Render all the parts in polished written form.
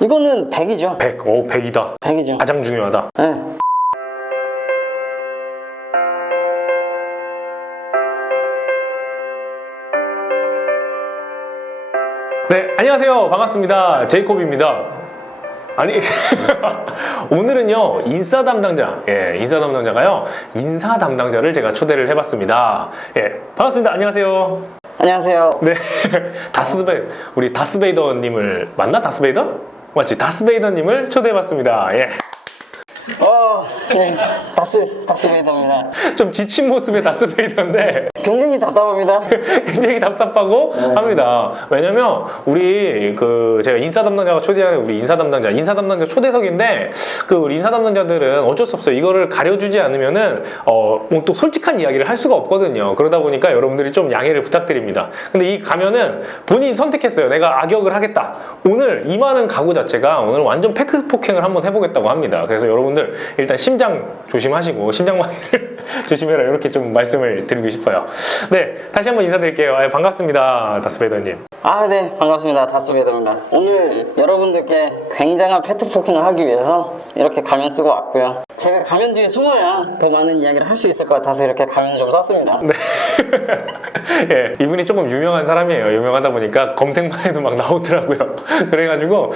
이거는 100이죠. 100. 오, 100이다. 100이죠. 가장 중요하다. 네. 네, 안녕하세요. 반갑습니다. 제이콥입니다. 아니, 오늘은요, 인싸 담당자, 인싸 담당자가요, 인사 담당자를 제가 초대를 해봤습니다. 반갑습니다. 안녕하세요. 안녕하세요. 네, 우리 다스베이더님을, 맞나? 다스베이더? 맞지? 다스베이더님을 초대해봤습니다. 네. 다스베이더입니다. 좀 지친 모습의 다스베이더인데, 굉장히 답답합니다. 굉장히 답답하고 합니다. 왜냐면 우리 제가 인사 담당자가 초대하는 우리 인사 담당자 초대석인데 우리 인사 담당자들은 어쩔 수 없어요. 이거를 가려주지 않으면은 뭐또 솔직한 이야기를 할 수가 없거든요. 그러다 보니까 여러분들이 좀 양해를 부탁드립니다. 근데 이 가면은 본인이 선택했어요. 내가 악역을 하겠다. 오늘 임하는 각오 자체가 오늘 완전 팩트 폭행을 한번 해보겠다고 합니다. 그래서 여러분들 일단 심장 조심하시고 심장마비를 조심해라 이렇게 좀 말씀을 드리고 싶어요. 네, 다시 한번 인사드릴게요. 반갑습니다, 다스베이더님. 네, 반갑습니다. 다스베이더입니다. 오늘 여러분들께 굉장한 팩트 폭행을 하기 위해서 이렇게 가면 쓰고 왔고요. 제가 가면 뒤에 숨어야 더 많은 이야기를 할 수 있을 것 같아서 이렇게 가면을 좀 썼습니다. 네. 이분이 조금 유명한 사람이에요. 유명하다 보니까 검색만 해도 막 나오더라고요. 그래가지고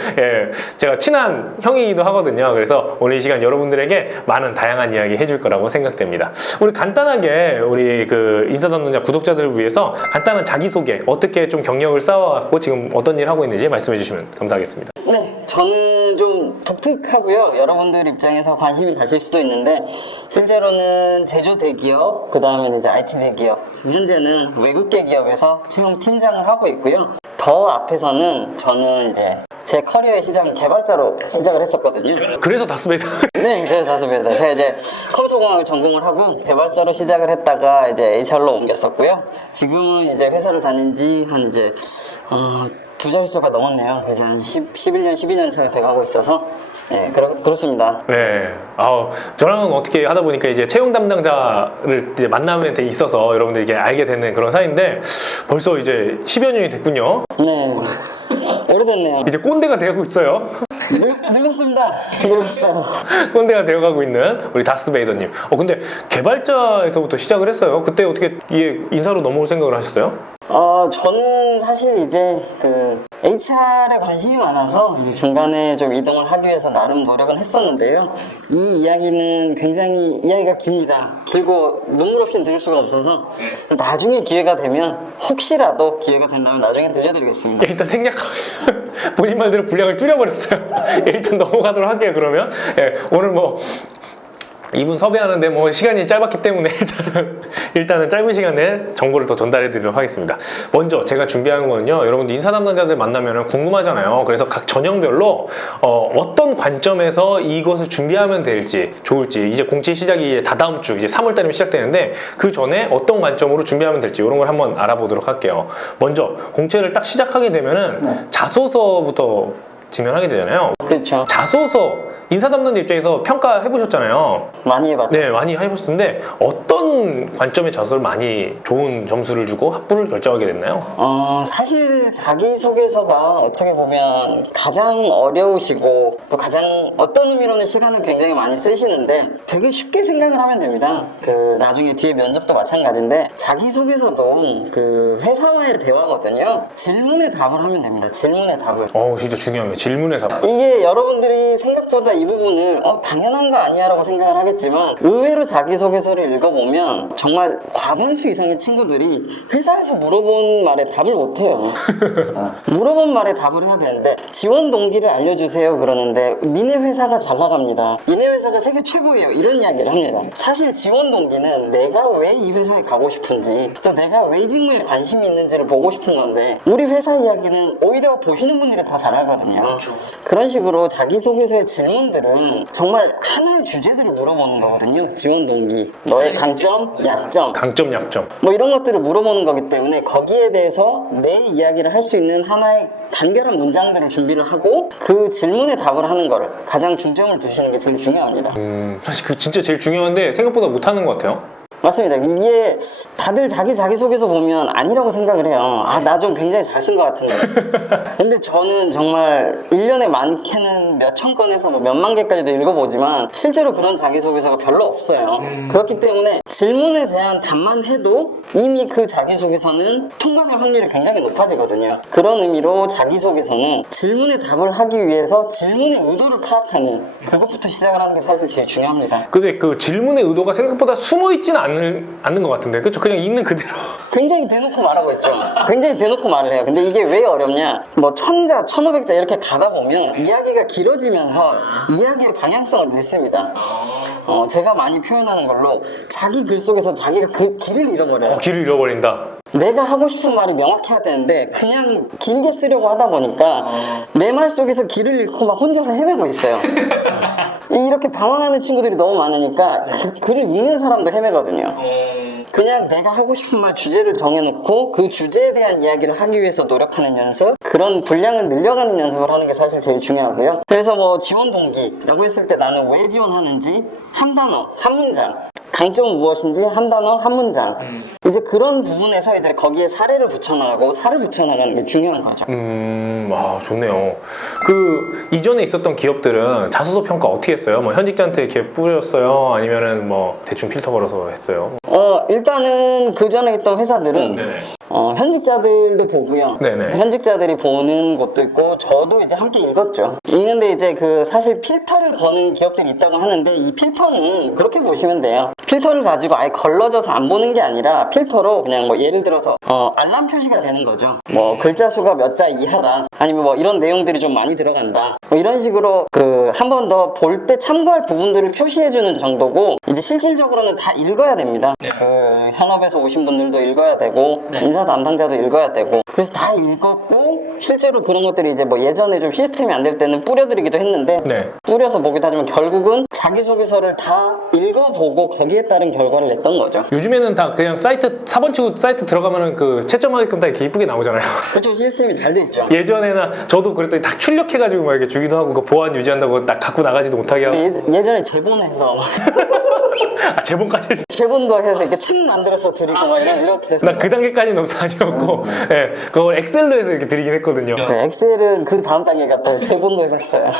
제가 친한 형이기도 하거든요. 그래서 오늘 이 시간 여러분들에게 많은 다양한 이야기 해줄 거라고 생각됩니다. 우리 간단하게 우리 인사 담당자 구독자들을 위해서 간단한 자기소개, 어떻게 좀 경력을 쌓아왔고 지금 어떤 일 하고 있는지 말씀해 주시면 감사하겠습니다. 네, 저는 좀 독특하고요. 여러분들 입장에서 관심이 가실 수도 있는데 실제로는 제조 대기업, 그 다음에 이제 IT 대기업, 지금 현재는 외국계 기업에서 채용 팀장을 하고 있고요. 더 앞에서는 저는 이제 제 커리어의 시작은 개발자로 시작을 했었거든요. 그래서 다스베이더. 네, 그래서 다스베이더. 제가 이제 컴퓨터공학을 전공을 하고 개발자로 시작을 했다가 이제 HR로 옮겼었고요. 지금은 이제 회사를 다닌 지 한 이제 두 자릿수가 넘었네요. 이제 한 11년, 12년 차가 돼가고 있어서 그렇습니다. 네. 저랑은 어떻게 하다 보니까 이제 채용 담당자를 이제 만남에 돼 있어서 여러분들 이게 알게 되는 그런 사이인데 벌써 이제 10여 년이 됐군요. 네. 오래됐네요. 이제 꼰대가 되고 있어요. 늙었습니다. 늙었어요. 꼰대가 되어가고 있는 우리 다스베이더님. 근데 개발자에서부터 시작을 했어요. 그때 어떻게 이게 인사로 넘어올 생각을 하셨어요? 저는 사실 이제 HR에 관심이 많아서 이제 중간에 좀 이동을 하기 위해서 나름 노력은 했었는데요. 이 이야기는 굉장히 이야기가 깁니다. 길고 눈물 없이 들을 수가 없어서 나중에 기회가 되면 혹시라도 기회가 된다면 나중에 들려드리겠습니다. 일단 본인 말대로 분량을 줄여버렸어요. 일단 넘어가도록 할게요. 그러면 오늘 이분 섭외하는데 시간이 짧았기 때문에 일단은 짧은 시간에 정보를 더 전달해 드리도록 하겠습니다. 먼저 제가 준비한 거는요, 여러분들 인사 담당자들 만나면 궁금하잖아요. 그래서 각 전형별로 어떤 관점에서 이것을 준비하면 될지 좋을지, 이제 공채 시작이 다다음 주 이제 3월 달이면 시작되는데 그 전에 어떤 관점으로 준비하면 될지 이런 걸 한번 알아보도록 할게요. 먼저 공채를 딱 시작하게 되면은 자소서부터 직면하게 되잖아요. 그렇죠. 자소서 인사 담당자 입장에서 평가해 보셨잖아요. 많이 해봤죠. 네, 많이 해보셨는데 어떤 관점의 자소를 많이 좋은 점수를 주고 합부를 결정하게 됐나요? 사실 자기소개서가 어떻게 보면 가장 어려우시고 또 가장 어떤 의미로는 시간을 굉장히 많이 쓰시는데 되게 쉽게 생각을 하면 됩니다. 나중에 뒤에 면접도 마찬가지인데 자기소개서도 회사와의 대화거든요. 질문에 답을 하면 됩니다. 질문에 답을. 진짜 중요합니다. 질문에 답. 이게 여러분들이 생각보다 이 부분을 당연한 거 아니야 라고 생각을 하겠지만 의외로 자기소개서를 읽어보면 정말 과반수 이상의 친구들이 회사에서 물어본 말에 답을 못해요. 물어본 말에 답을 해야 되는데 지원 동기를 알려주세요 그러는데 니네 회사가 잘 나갑니다. 니네 회사가 세계 최고예요. 이런 이야기를 합니다. 사실 지원 동기는 내가 왜 이 회사에 가고 싶은지 또 내가 왜 이 직무에 관심이 있는지를 보고 싶은 건데 우리 회사 이야기는 오히려 보시는 분들이 다 잘 알거든요. 그런 식으로 자기소개서의 질문들은 정말 하나의 주제들을 물어보는 거거든요. 지원 동기, 너의 강점, 약점, 강점, 약점 이런 것들을 물어보는 거기 때문에 거기에 대해서 내 이야기를 할 수 있는 하나의 간결한 문장들을 준비를 하고 그 질문에 답을 하는 거를 가장 중점을 두시는 게 제일 중요합니다. 사실 진짜 제일 중요한데 생각보다 못하는 것 같아요. 맞습니다. 이게 다들 자기소개서 보면 아니라고 생각을 해요. 아, 나 좀 굉장히 잘 쓴 것 같은데. 근데 저는 정말 1년에 많게는 몇 천 건에서 뭐 몇만 개까지도 읽어보지만 실제로 그런 자기소개서가 별로 없어요. 그렇기 때문에 질문에 대한 답만 해도 이미 그 자기소개서는 통과될 확률이 굉장히 높아지거든요. 그런 의미로 자기소개서는 질문에 답을 하기 위해서 질문의 의도를 파악하는 그것부터 시작을 하는 게 사실 제일 중요합니다. 근데 그 질문의 의도가 생각보다 숨어있지는 않는 것 같은데, 그렇죠? 그냥 있는 그대로. 굉장히 대놓고 말하고 있죠. 굉장히 대놓고 말을 해요. 근데 이게 왜 어렵냐? 뭐 1000자, 1500자 이렇게 가다 보면 이야기가 길어지면서 이야기의 방향성을 잃습니다. 제가 많이 표현하는 걸로 자기 글 속에서 자기가 길을 잃어버려요. 길을 잃어버린다. 내가 하고 싶은 말이 명확해야 되는데 그냥 길게 쓰려고 하다 보니까 내 말 속에서 길을 잃고 막 혼자서 헤매고 있어요. 이렇게 방황하는 친구들이 너무 많으니까 그 글을 읽는 사람도 헤매거든요. 그냥 내가 하고 싶은 말 주제를 정해놓고 그 주제에 대한 이야기를 하기 위해서 노력하는 연습, 그런 분량을 늘려가는 연습을 하는 게 사실 제일 중요하고요. 그래서 뭐 지원 동기라고 했을 때 나는 왜 지원하는지 한 단어, 한 문장, 강점은 무엇인지 한 단어, 한 문장. 이제 그런 부분에서 이제 거기에 사례를 붙여나가고 살을 붙여나가는 게 중요한 거죠. 좋네요. 그 이전에 있었던 기업들은 자소서 평가 어떻게 했어요? 뭐 현직자한테 이렇게 뿌렸어요? 아니면은 뭐 대충 필터 걸어서 했어요? 일단은 그 전에 있던 회사들은 네네. 현직자들도 보고요. 네네. 현직자들이 보는 것도 있고 저도 이제 함께 읽었죠. 읽는데 이제 그 사실 필터를 거는 기업들이 있다고 하는데 이 필터는 그렇게 보시면 돼요. 필터를 가지고 아예 걸러져서 안 보는 게 아니라 필터로 그냥 뭐 예를 들어서 알람 표시가 되는 거죠. 뭐 글자 수가 몇 자 이하다, 아니면 뭐 이런 내용들이 좀 많이 들어간다, 뭐 이런 식으로 그 한 번 더 볼 때 참고할 부분들을 표시해주는 정도고, 이제 실질적으로는 다 읽어야 됩니다. 그 현업에서 오신 분들도 읽어야 되고 인사 담당자도 읽어야 되고, 그래서 다 읽었고 실제로 그런 것들이 이제 뭐 예전에 좀 시스템이 안 될 때는 뿌려드리기도 했는데 네. 뿌려서 보기도 하지만 결국은 자기소개서를 다 읽어보고 거기에 따른 결과를 냈던 거죠. 요즘에는 다 그냥 사이트 4번 치고 사이트 들어가면은 그 채점하게끔 다 이렇게 이쁘게 나오잖아요. 그쵸, 시스템이 잘 돼 있죠. 예전에는 저도 그랬더니 다 출력해가지고 막 이렇게 주기도 하고 그 보안 유지한다고 딱 갖고 나가지도 못하게 하고. 예전에 제본해서 제본까지 해주. 제본도 해서 이렇게 책 만들어서 드리고 막 이렇게 됐어요. 나 그 단계까지는 너무 아니었고, 예, 그걸 엑셀로 해서 이렇게 드리긴 했거든요. 네, 엑셀은 그 다음 단계가 또 제본도 해봤어요.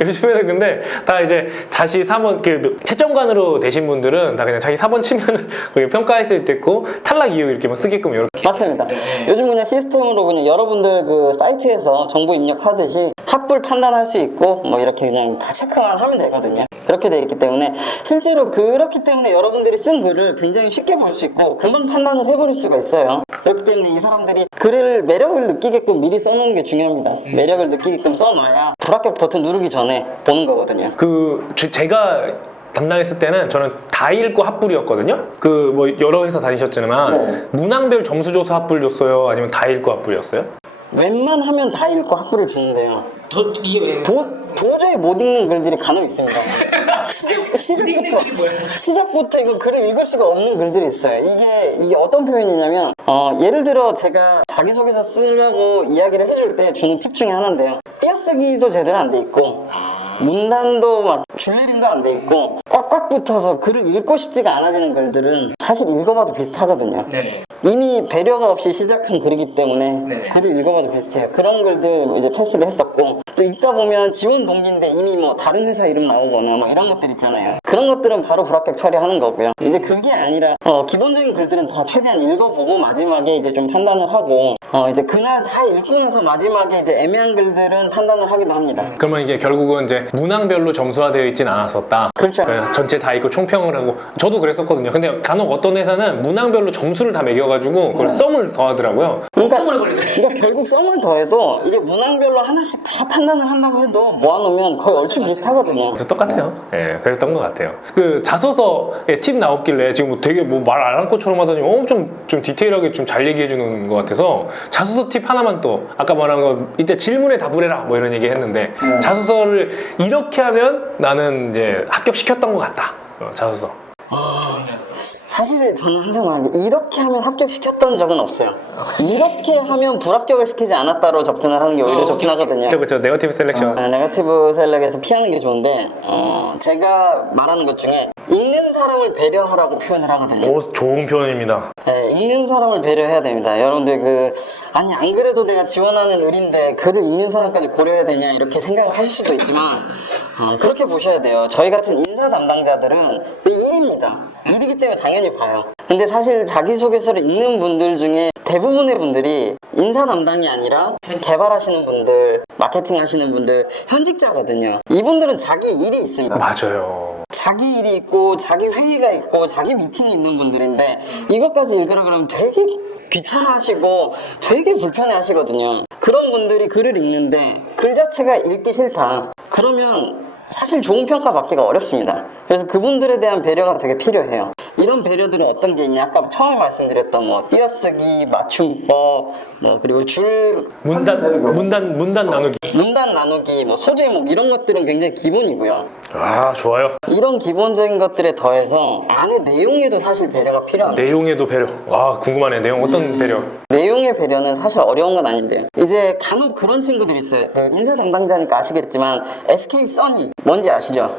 요즘에는 근데 다 이제 다시 4번 그 채점관으로 되신 분들은 다 그냥 자기 4번 치면 평가했을 때 있고 탈락 이유 이렇게 뭐 쓰게끔 이렇게. 맞습니다. 요즘 그냥 시스템으로 그냥 여러분들 그 사이트에서 정보 입력하듯이 합불 판단할 수 있고 뭐 이렇게 그냥 다 체크만 하면 되거든요. 그렇게 돼 있기 때문에 실제로 그렇기 때문에 여러분들이 쓴 글을 굉장히 쉽게 볼 수 있고 금방 판단을 해버릴 수가 있어요. 그렇기 때문에 이 사람들이 글을 매력을 느끼게끔 미리 써놓는 게 중요합니다. 매력을 느끼게끔 써놔야 불합격 버튼 누르기 전에 보는 거거든요. 제가 담당했을 때는 저는 다 읽고 합불이었거든요. 그 뭐 여러 회사 다니셨지만 문항별 점수줘서 합불 줬어요? 아니면 다 읽고 합불이었어요? 웬만하면 다 읽고 합불을 주는데요. 이게 왜? 도저히 못 읽는 글들이 간혹 있습니다. 시작부터 이거 글을 읽을 수가 없는 글들이 있어요. 이게 어떤 표현이냐면 예를 들어 제가 자기소개서 쓰려고 이야기를 해줄 때 주는 팁 중에 하나인데요. 띄어쓰기도 제대로 안 돼 있고 문단도 막 줄내림도 안 돼 있고 꽉꽉 붙어서 글을 읽고 싶지가 않아지는 글들은 사실 읽어봐도 비슷하거든요. 네. 이미 배려가 없이 시작한 글이기 때문에 네. 글을 읽어봐도 비슷해요. 그런 글들 이제 패스를 했었고, 또 읽다 보면 지원 동기인데 이미 뭐 다른 회사 이름 나오거나 뭐 이런 것들 있잖아요. 그런 것들은 바로 불합격 처리하는 거고요. 이제 그게 아니라 기본적인 글들은 다 최대한 읽어보고 마지막에 이제 좀 판단을 하고 이제 그날 다 읽고 나서 마지막에 이제 애매한 글들은 판단을 하기도 합니다. 그러면 이게 결국은 이제 문항별로 점수화되어 있진 않았었다. 그렇죠. 그냥 전체 다 읽고 총평을 하고. 저도 그랬었거든요. 근데 간혹 어떤 회사는 문항별로 점수를 다 매겨가지고 그걸 썸을 더하더라고요. 그러니까 결국 썸을 더해도 이게 문항별로 하나씩 다 판단을 한다고 해도 모아놓으면 거의 얼추 비슷하거든요. 똑같아요. 예, 그랬던 것 같아요. 그 자소서에 팁 나왔길래 지금 뭐 되게 뭐 말 안 한 것처럼 하더니 엄청 좀 디테일하게 좀 잘 얘기해 주는 것 같아서 자소서 팁 하나만 또 아까 말한 거 이제 질문에 답을 해라 뭐 이런 얘기 했는데 자소서를 이렇게 하면 나는 이제 합격시켰던 것 같다. 자소서. 사실 저는 항상 말하는 게 이렇게 하면 합격시켰던 적은 없어요. 이렇게 하면 불합격을 시키지 않았다로 접근을 하는 게 오히려 좋긴 하거든요. 그렇죠. 네거티브 셀렉션. 네거티브 셀렉에서 피하는 게 좋은데 제가 말하는 것 중에 읽는 사람을 배려하라고 표현을 하거든요. 오, 좋은 표현입니다. 네, 읽는 사람을 배려해야 됩니다. 여러분들 아니 안 그래도 내가 지원하는 을인데 글을 읽는 사람까지 고려해야 되냐 이렇게 생각을 하실 수도 있지만 그렇게 보셔야 돼요. 저희 같은 인사 담당자들은 일입니다. 일이기 때문에 당연히 봐요. 근데 사실 자기소개서를 읽는 분들 중에 대부분의 분들이 인사 담당이 아니라 개발하시는 분들, 마케팅 하시는 분들, 현직자거든요. 이분들은 자기 일이 있습니다. 맞아요. 자기 일이 있고 자기 회의가 있고 자기 미팅이 있는 분들인데 이것까지 읽으라 그러면 되게 귀찮아하시고 되게 불편해 하시거든요. 그런 분들이 글을 읽는데 글 자체가 읽기 싫다 그러면 사실 좋은 평가 받기가 어렵습니다. 그래서 그분들에 대한 배려가 되게 필요해요. 이런 배려들은 어떤 게 있냐? 아까 처음에 말씀드렸던 뭐 띄어쓰기, 맞춤법, 뭐 그리고 줄 문단 나누기, 뭐 소제목 이런 것들은 굉장히 기본이고요. 아, 좋아요. 이런 기본적인 것들에 더해서 안에 내용에도 사실 배려가 필요합니다. 내용에도 배려. 아, 궁금하네. 내용 어떤 배려? 내용의 배려는 사실 어려운 건 아닌데요. 이제 간혹 그런 친구들이 있어요. 그 인사 담당자니까 아시겠지만 SK 써니 뭔지 아시죠?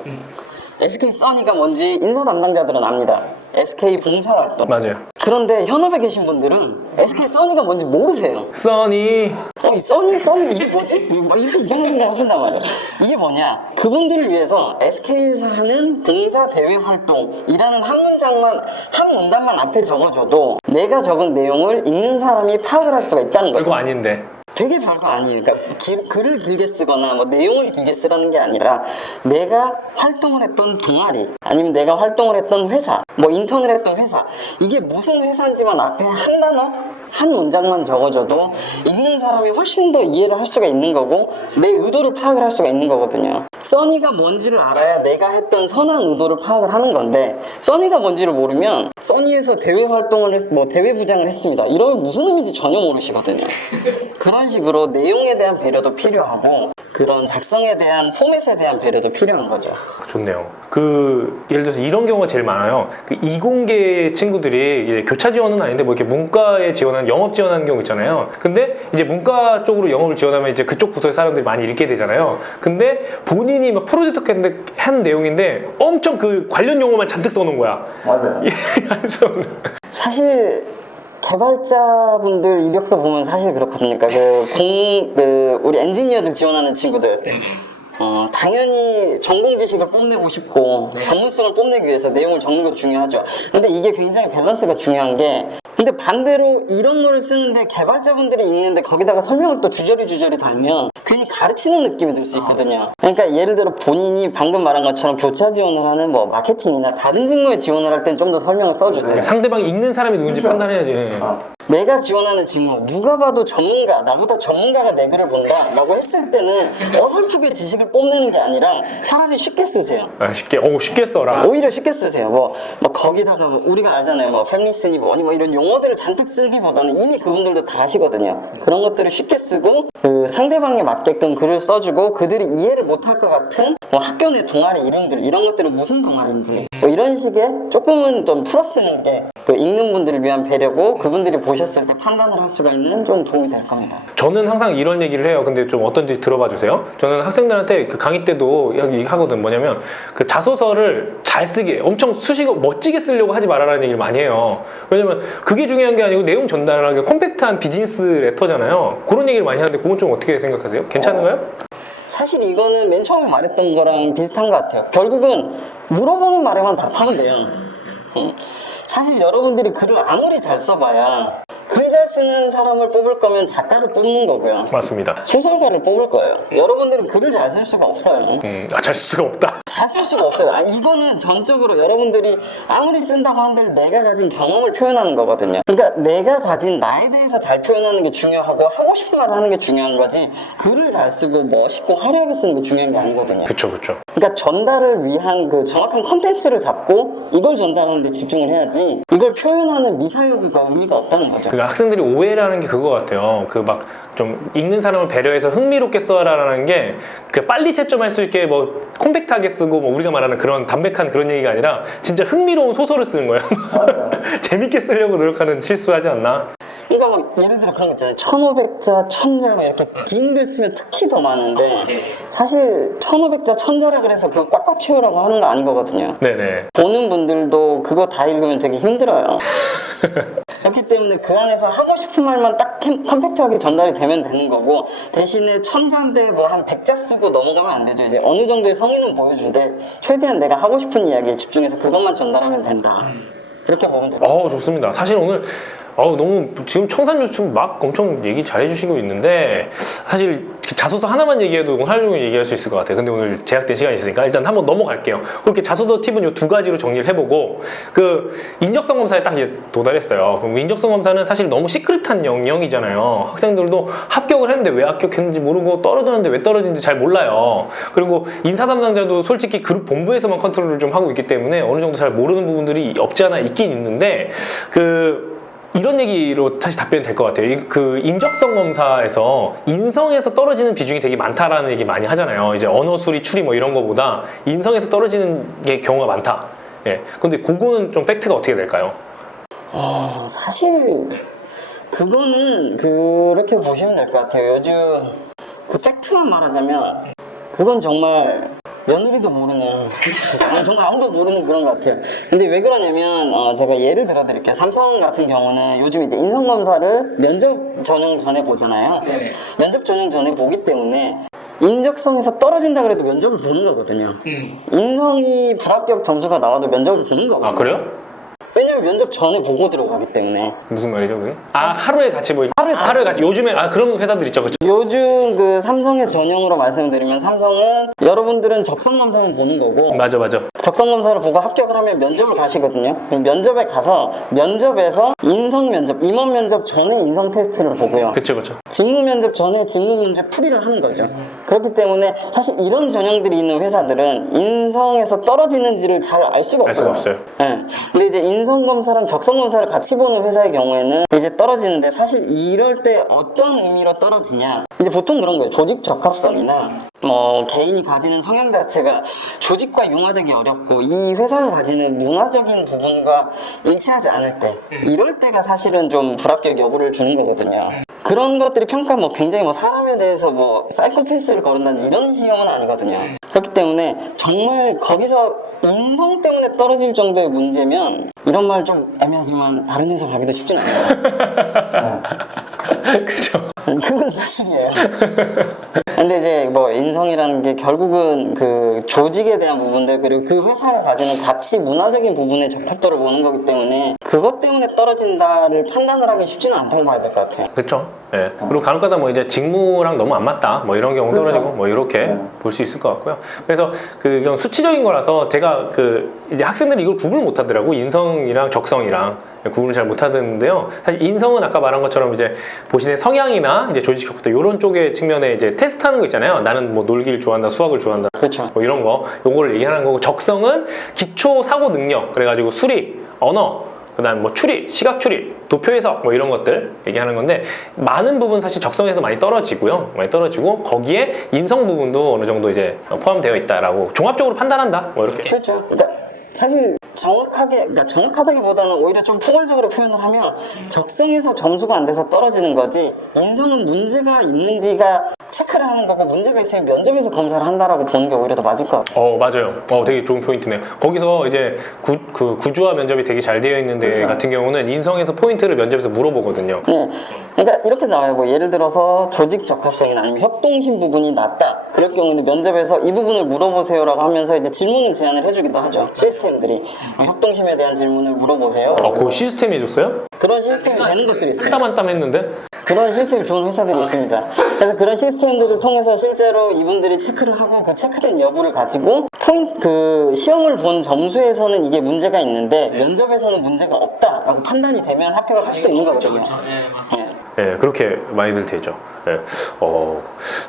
SK 써니가 뭔지 인사 담당자들은 압니다. SK 봉사활동. 맞아요. 그런데 현업에 계신 분들은 SK 써니가 뭔지 모르세요. 써니. 이 써니 이게 뭐지? 막 이렇게 이상한 생각 하신단 말이에요. 이게 뭐냐? 그분들을 위해서 SK에서 하는 봉사 대외 활동이라는 한 문단만 앞에 적어줘도 내가 적은 내용을 읽는 사람이 파악을 할 수가 있다는 거예요. 별거 아닌데. 되게 별거 아니에요. 그러니까 글을 길게 쓰거나 뭐 내용을 길게 쓰라는 게 아니라 내가 활동을 했던 동아리 아니면 내가 활동을 했던 회사 뭐 인턴을 했던 회사 이게 무슨 회사인지만 앞에 한 단어 한 문장만 적어줘도 읽는 사람이 훨씬 더 이해를 할 수가 있는 거고 내 의도를 파악을 할 수가 있는 거거든요. 써니가 뭔지를 알아야 내가 했던 선한 의도를 파악을 하는 건데 써니가 뭔지를 모르면 써니에서 대외 활동을 대외 부장을 했습니다. 이러면 무슨 의미인지 전혀 모르시거든요. 그런 식으로 내용에 대한 배려도 필요하고 그런 작성에 대한 포맷에 대한 배려도 필요한 거죠. 좋네요. 예를 들어서 이런 경우가 제일 많아요. 이공계 친구들이 이제 교차 지원은 아닌데 뭐 이렇게 문과에 지원하는 영업 지원하는 경우 있잖아요. 근데 이제 문과 쪽으로 영업을 지원하면 이제 그쪽 부서의 사람들이 많이 읽게 되잖아요. 근데 본인이 막 프로젝트 한 내용인데 엄청 그 관련 용어만 잔뜩 써놓은 거야. 맞아요. 그래서 사실 개발자분들 이력서 보면 사실 그렇거든요. 그러니까 우리 엔지니어들 지원하는 친구들 당연히 전공 지식을 뽐내고 싶고 전문성을 뽐내기 위해서 내용을 적는 거 중요하죠. 근데 이게 굉장히 밸런스가 중요한 게 근데 반대로 이런 거를 쓰는데 개발자분들이 읽는데 거기다가 설명을 또 주저리 달면 괜히 가르치는 느낌이 들 수 있거든요. 그러니까 예를 들어 본인이 방금 말한 것처럼 교차 지원을 하는 뭐 마케팅이나 다른 직무에 지원을 할 땐 좀 더 설명을 써주세요. 상대방이 읽는 사람이 누군지 판단해야지. 내가 지원하는 직무 누가 봐도 전문가 나보다 전문가가 내 글을 본다 라고 했을 때는 어설프게 지식을 뽐내는 게 아니라 차라리 쉽게 쓰세요. 쉽게 써라. 오히려 쉽게 쓰세요. 뭐 거기다가 우리가 알잖아요. 뭐 페미니스니 뭐니 뭐 이런 용어들을 잔뜩 쓰기보다는 이미 그분들도 다 아시거든요. 그런 것들을 쉽게 쓰고 그 상대방에 맞게끔 글을 써주고 그들이 이해를 못할 것 같은 뭐 학교 내 동아리 이름들 이런 것들은 무슨 동아리인지 뭐 이런 식의 조금은 좀 풀어쓰는 게 그 읽는 분들을 위한 배려고 그분들이 보셨을 때 판단을 할 수가 있는 좀 도움이 될 겁니다. 저는 항상 이런 얘기를 해요. 근데 좀 어떤지 들어봐 주세요. 저는 학생들한테 그 강의 때도 하거든. 뭐냐면 그 자소서를 잘 쓰게 엄청 수식어 멋지게 쓰려고 하지 말아라는 얘기를 많이 해요. 왜냐면 그게 중요한 게 아니고 내용 전달하기 콤팩트한 비즈니스 레터잖아요. 그런 얘기를 많이 하는데 그건 좀 어떻게 생각하세요? 괜찮은가요? 사실 이거는 맨 처음에 말했던 거랑 비슷한 것 같아요. 결국은 물어보는 말에만 답하면 돼요. 사실 여러분들이 글을 아무리 잘 써봐야 글 잘 쓰는 사람을 뽑을 거면 작가를 뽑는 거고요. 맞습니다. 소설가를 뽑을 거예요. 여러분들은 글을 잘 쓸 수가 없어요. 잘 쓸 수가 없다. 잘 쓸 수가 없어요. 이거는 전적으로 여러분들이 아무리 쓴다고 한들 내가 가진 경험을 표현하는 거거든요. 그러니까 내가 가진 나에 대해서 잘 표현하는 게 중요하고 하고 싶은 말을 하는 게 중요한 거지 글을 잘 쓰고 멋있고 화려하게 쓰는 게 중요한 게 아니거든요. 그쵸. 그러니까 전달을 위한 그 정확한 컨텐츠를 잡고 이걸 전달하는 데 집중을 해야지 이걸 표현하는 미사여구가 의미가 없다는 거죠. 그 학생들이 오해라는 게 그거 같아요. 그 막 좀 읽는 사람을 배려해서 흥미롭게 써라라는 게 그 빨리 채점할 수 있게 뭐 콤팩트하게 쓰고 뭐 우리가 말하는 그런 담백한 그런 얘기가 아니라 진짜 흥미로운 소설을 쓰는 거예요. 재밌게 쓰려고 노력하는 실수하지 않나? 그러니까 뭐 예를 들어 그런 거 있잖아요. 1500자, 1000자 이렇게 긴 글 쓰면 특히 더 많은데 사실 1500자, 1000자라 그래서 그거 꽉꽉 채우라고 하는 거 아닌 거거든요. 네네. 보는 분들도 그거 다 읽으면 되게 힘들어요. 그렇기 때문에 그 안에서 하고 싶은 말만 딱 컴팩트하게 전달이 되면 되는 거고, 대신에 1000자인데 뭐 한 100자 쓰고 넘어가면 안 되죠. 이제 어느 정도의 성의는 보여주되 최대한 내가 하고 싶은 이야기에 집중해서 그것만 전달하면 된다. 그렇게 보면 됩니다. 좋습니다. 사실 오늘 너무 지금 청산유충 막 엄청 얘기 잘해주시고 있는데 사실 자소서 하나만 얘기해도 오늘 하루 종일 얘기할 수 있을 것 같아요. 근데 오늘 제약된 시간이 있으니까 일단 한번 넘어갈게요. 그렇게 자소서 팁은 이 두 가지로 정리를 해보고 그 인적성 검사에 딱 이제 도달했어요. 그럼 인적성 검사는 사실 너무 시크릿한 영역이잖아요. 학생들도 합격을 했는데 왜 합격했는지 모르고 떨어졌는데 왜 떨어졌는지 잘 몰라요. 그리고 인사 담당자도 솔직히 그룹 본부에서만 컨트롤을 좀 하고 있기 때문에 어느 정도 잘 모르는 부분들이 없지 않아 있긴 있는데 이런 얘기로 다시 답변이 될 것 같아요. 그 인적성 검사에서 인성에서 떨어지는 비중이 되게 많다라는 얘기 많이 하잖아요. 이제 언어 수리 추리 뭐 이런 거보다 인성에서 떨어지는 게 경우가 많다. 예. 근데 그거는 좀 팩트가 어떻게 될까요? 사실 그거는 그렇게 보시면 될 것 같아요. 요즘 그 팩트만 말하자면 그건 정말 며느리도 모르는 정말 아무도 모르는 그런 것 같아요. 근데 왜 그러냐면 제가 예를 들어 드릴게요. 삼성 같은 경우는 요즘 이제 인성검사를 면접 전형 전에 보잖아요. 면접 전형 전에 보기 때문에 인적성에서 떨어진다 그래도 면접을 보는 거거든요. 인성이 불합격 점수가 나와도 면접을 보는 거거든요. 아, 그래요? 왜냐면 면접 전에 보고 들어가기 때문에. 무슨 말이죠, 그게? 하루에 같이 보이. 하루에 같이. 요즘에 그런 회사들 있죠, 그렇죠? 요즘 그 삼성의 전형으로 말씀드리면 삼성은 여러분들은 적성 검사만 보는 거고 맞아. 적성 검사를 보고 합격을 하면 면접을 가시거든요. 그럼 면접에 가서 면접에서 인성 면접, 임원 면접 전에 인성 테스트를 보고요. 그쵸. 직무 면접 전에 직무 문제 풀이를 하는 거죠. 그렇기 때문에 사실 이런 전형들이 있는 회사들은 인성에서 떨어지는지를 잘 알 수가 없어요. 알 수가 없어요. 네. 근데 이제 인성 검사랑 적성 검사를 같이 보는 회사의 경우에는 이제 떨어지는데 사실 이럴 때 어떤 의미로 떨어지냐? 이제 보통 그런 거예요. 조직 적합성이나 개인이 가지는 성향 자체가 조직과 융화되기 어렵고 이 회사가 가지는 문화적인 부분과 일치하지 않을 때 이럴 때가 사실은 좀 불합격 여부를 주는 거거든요. 그런 것들이 평가 굉장히 사람에 대해서 사이코패스를 거른다는 이런 시험은 아니거든요. 그렇기 때문에 정말 거기서 인성 때문에 떨어질 정도의 문제면 이런 말 좀 애매하지만 다른 회사 가기도 쉽진 않아요. 그죠. 그건 사실이에요. 근데 이제 인성이라는 게 결국은 그 조직에 대한 부분들 그리고 그 회사가 가지는 가치 문화적인 부분의 적합도를 보는 거기 때문에 그것 때문에 떨어진다를 판단을 하기 쉽지는 않다고 봐야 될 것 같아요. 그렇죠. 예. 그리고 간혹가다 이제 직무랑 너무 안 맞다 이런 경우 떨어지고 이렇게 볼 수 있을 것 같고요. 그래서 그건 수치적인 거라서 제가 이제 학생들이 이걸 구분을 못 하더라고. 인성이랑 적성이랑 구분을 잘 못 하는데요. 사실 인성은 아까 말한 것처럼 이제 보시는 성향이나 이제 조직 적합도 이런 쪽의 측면에 이제 테스트하는 거 있잖아요. 나는 놀기를 좋아한다, 수학을 좋아한다, 그렇죠. 이런 거 요거를 얘기하는 거고, 적성은 기초 사고 능력 그래가지고 수리, 언어, 그다음 추리, 시각 추리, 도표 해석 이런 것들 얘기하는 건데 많은 부분 사실 적성에서 많이 떨어지고요. 많이 떨어지고 거기에 인성 부분도 어느 정도 이제 포함되어 있다라고 종합적으로 판단한다. 이렇게. 그렇죠. 그러니까 사실 정확하다기보다는 오히려 좀 포괄적으로 표현을 하면 적성에서 점수가 안 돼서 떨어지는 거지 인성은 문제가 있는지가 체크를 하는 거고 문제가 있으면 면접에서 검사를 한다라고 보는 게 오히려 더 맞을 것 같아요. 맞아요. 되게 좋은 포인트네요. 거기서 이제 구주화 면접이 되게 잘 되어 있는데 그렇죠. 같은 경우는 인성에서 포인트를 면접에서 물어보거든요. 네. 그러니까 이렇게 나와요. 예를 들어서 조직 적합성이나 아니면 협동심 부분이 낮다. 그럴 경우는 면접에서 이 부분을 물어보세요라고 하면서 이제 질문을 제안을 해주기도 하죠. 시스템들이 협동심에 대한 질문을 물어보세요. 그거 시스템이 해줬어요? 그런 시스템이 되는 것들이 있어요. 한땀 한땀 했는데? 그런 시스템이 좋은 회사들이 있습니다. 그래서 그런 시스템들을 통해서 실제로 이분들이 체크를 하고 그 체크된 여부를 가지고 시험을 본 점수에서는 이게 문제가 있는데 면접에서는 문제가 없다라고 판단이 되면 합격을 할 수도 있는 거거든요. 네. 예, 그렇게 많이들 되죠. 예,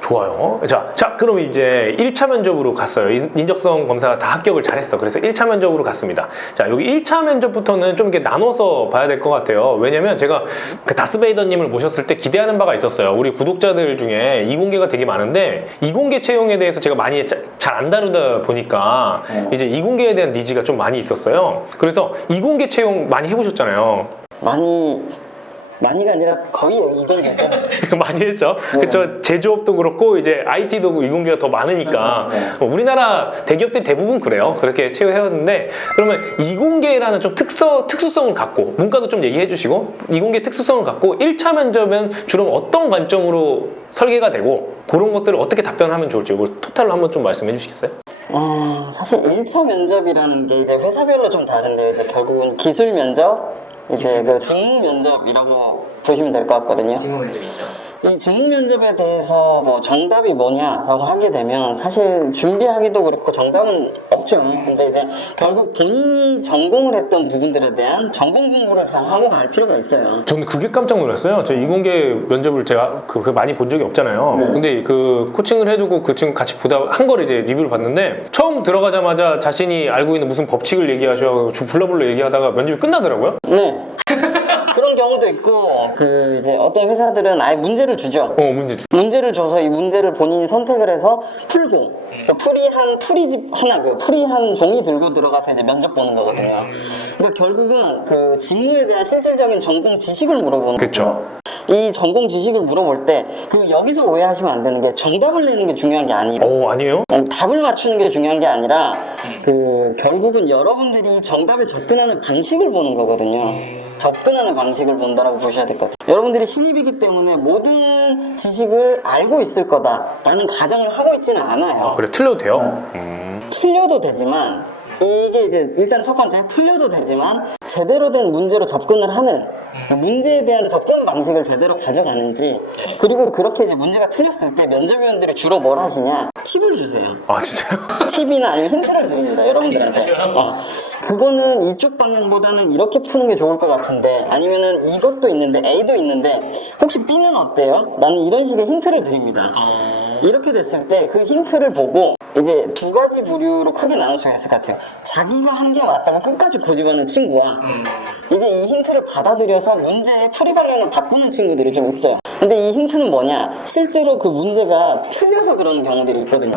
좋아요. 자, 그럼 이제 1차 면접으로 갔어요. 인적성 검사가 다 합격을 잘했어. 그래서 1차 면접으로 갔습니다. 자, 여기 1차 면접부터는 좀 이렇게 나눠서 봐야 될 것 같아요. 왜냐면 제가 그 다스베이더님을 모셨을 때 기대하는 바가 있었어요. 우리 구독자들 중에 이공계가 되게 많은데 이공계 채용에 대해서 제가 많이 잘 안 다루다 보니까 이제 이공계에 대한 니즈가 좀 많이 있었어요. 그래서 이공계 채용 많이 해보셨잖아요. 많이가 아니라 거의 이공계죠. 많이 했죠. 그쵸. 제조업도 그렇고 이제 IT도 이공계가 더 많으니까 우리나라 대기업들이 대부분 그래요. 그렇게 채용해왔는데 그러면 이공계라는 좀 특수성을 갖고 문과도 좀 얘기해 주시고 이공계 특수성을 갖고 1차 면접은 주로 어떤 관점으로 설계가 되고 그런 것들을 어떻게 답변하면 좋을지 이걸 토탈로 한번 좀 말씀해 주시겠어요? 사실 1차 면접이라는 게 이제 회사별로 좀 다른데 이제 결국은 기술 면접, 이제 그 직무 면접이라고 보시면 될 것 같거든요. 직무 면접이죠. 이 직무 면접에 대해서 뭐 정답이 뭐냐라고 하게 되면 사실 준비하기도 그렇고 정답은 없죠. 근데 이제 결국 본인이 전공을 했던 부분들에 대한 전공 공부를 잘 하고 갈 필요가 있어요. 저는 그게 깜짝 놀랐어요. 저 이공계 면접을 제가 그 많이 본 적이 없잖아요. 근데 그 코칭을 해주고 그 친구 같이 보다 한 거를 이제 리뷰를 봤는데 처음 들어가자마자 자신이 알고 있는 무슨 법칙을 얘기하셔 불러불러 얘기하다가 면접이 끝나더라고요. 네. 그런 경우도 있고 그 이제 어떤 회사들은 아예 문제를 주죠. 문제 주. 문제를 줘서 이 문제를 본인이 선택을 해서 풀고 그 풀이집 하나 그 풀이한 종이 들고 들어가서 이제 면접 보는 거거든요. 그러니까 결국은 그 직무에 대한 실질적인 전공 지식을 물어보는 그렇죠. 이 전공 지식을 물어볼 때 그 여기서 오해하시면 안 되는 게 정답을 내는 게 중요한 게 아니에요. 아니에요? 답을 맞추는 게 중요한 게 아니라 그 결국은 여러분들이 정답에 접근하는 방식을 보는 거거든요. 접근하는 방식을 본다라고 보셔야 될 것 같아요. 여러분들이 신입이기 때문에 모든 지식을 알고 있을 거다라는 가정을 하고 있지는 않아요. 그래 틀려도 돼요? 틀려도 되지만 이게 이제 일단 첫 번째 틀려도 되지만 제대로 된 문제로 접근을 하는 문제에 대한 접근 방식을 제대로 가져가는지 그리고 그렇게 이제 문제가 틀렸을 때 면접위원들이 주로 뭘 하시냐 팁을 주세요. 아 진짜요? 팁이나 아니면 힌트를 드립니다 여러분들한테. 그거는 이쪽 방향보다는 이렇게 푸는 게 좋을 것 같은데 아니면은 이것도 있는데 A도 있는데 혹시 B는 어때요? 나는 이런 식의 힌트를 드립니다. 이렇게 됐을 때 그 힌트를 보고 이제 두 가지 부류로 크게 나눌 수가 있을 것 같아요. 자기가 한 게 맞다고 끝까지 고집하는 친구와 이제 이 힌트를 받아들여서 문제의 풀이 방향을 바꾸는 친구들이 좀 있어요. 근데 이 힌트는 뭐냐? 실제로 그 문제가 틀려서 그러는 경우들이 있거든요.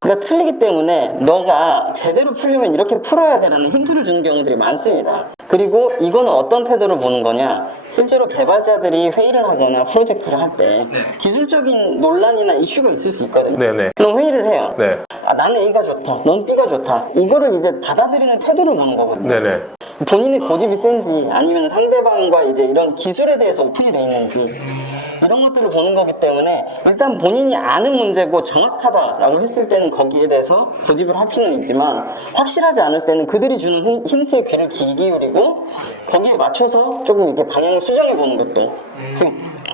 그러니까 틀리기 때문에 너가 제대로 풀려면 이렇게 풀어야 되라는 힌트를 주는 경우들이 많습니다. 그리고 이거는 어떤 태도를 보는 거냐? 실제로 개발자들이 회의를 하거나 프로젝트를 할 때 기술적인 논란이나 이슈가 있을 수 있거든요. 네네. 그럼 회의를 해요. 네. 나는 A가 좋다, 넌 B가 좋다. 이거를 이제 받아들이는 태도를 보는 거거든요. 네네. 본인의 고집이 센지 아니면 상대방과 이제 이런 기술에 대해서 오픈이 돼 있는지 이런 것들을 보는 거기 때문에 일단 본인이 아는 문제고 정확하다라고 했을 때는 거기에 대해서 고집을 할 필요는 있지만 확실하지 않을 때는 그들이 주는 힌트에 귀를 기울이고 거기에 맞춰서 조금 이렇게 방향을 수정해 보는 것도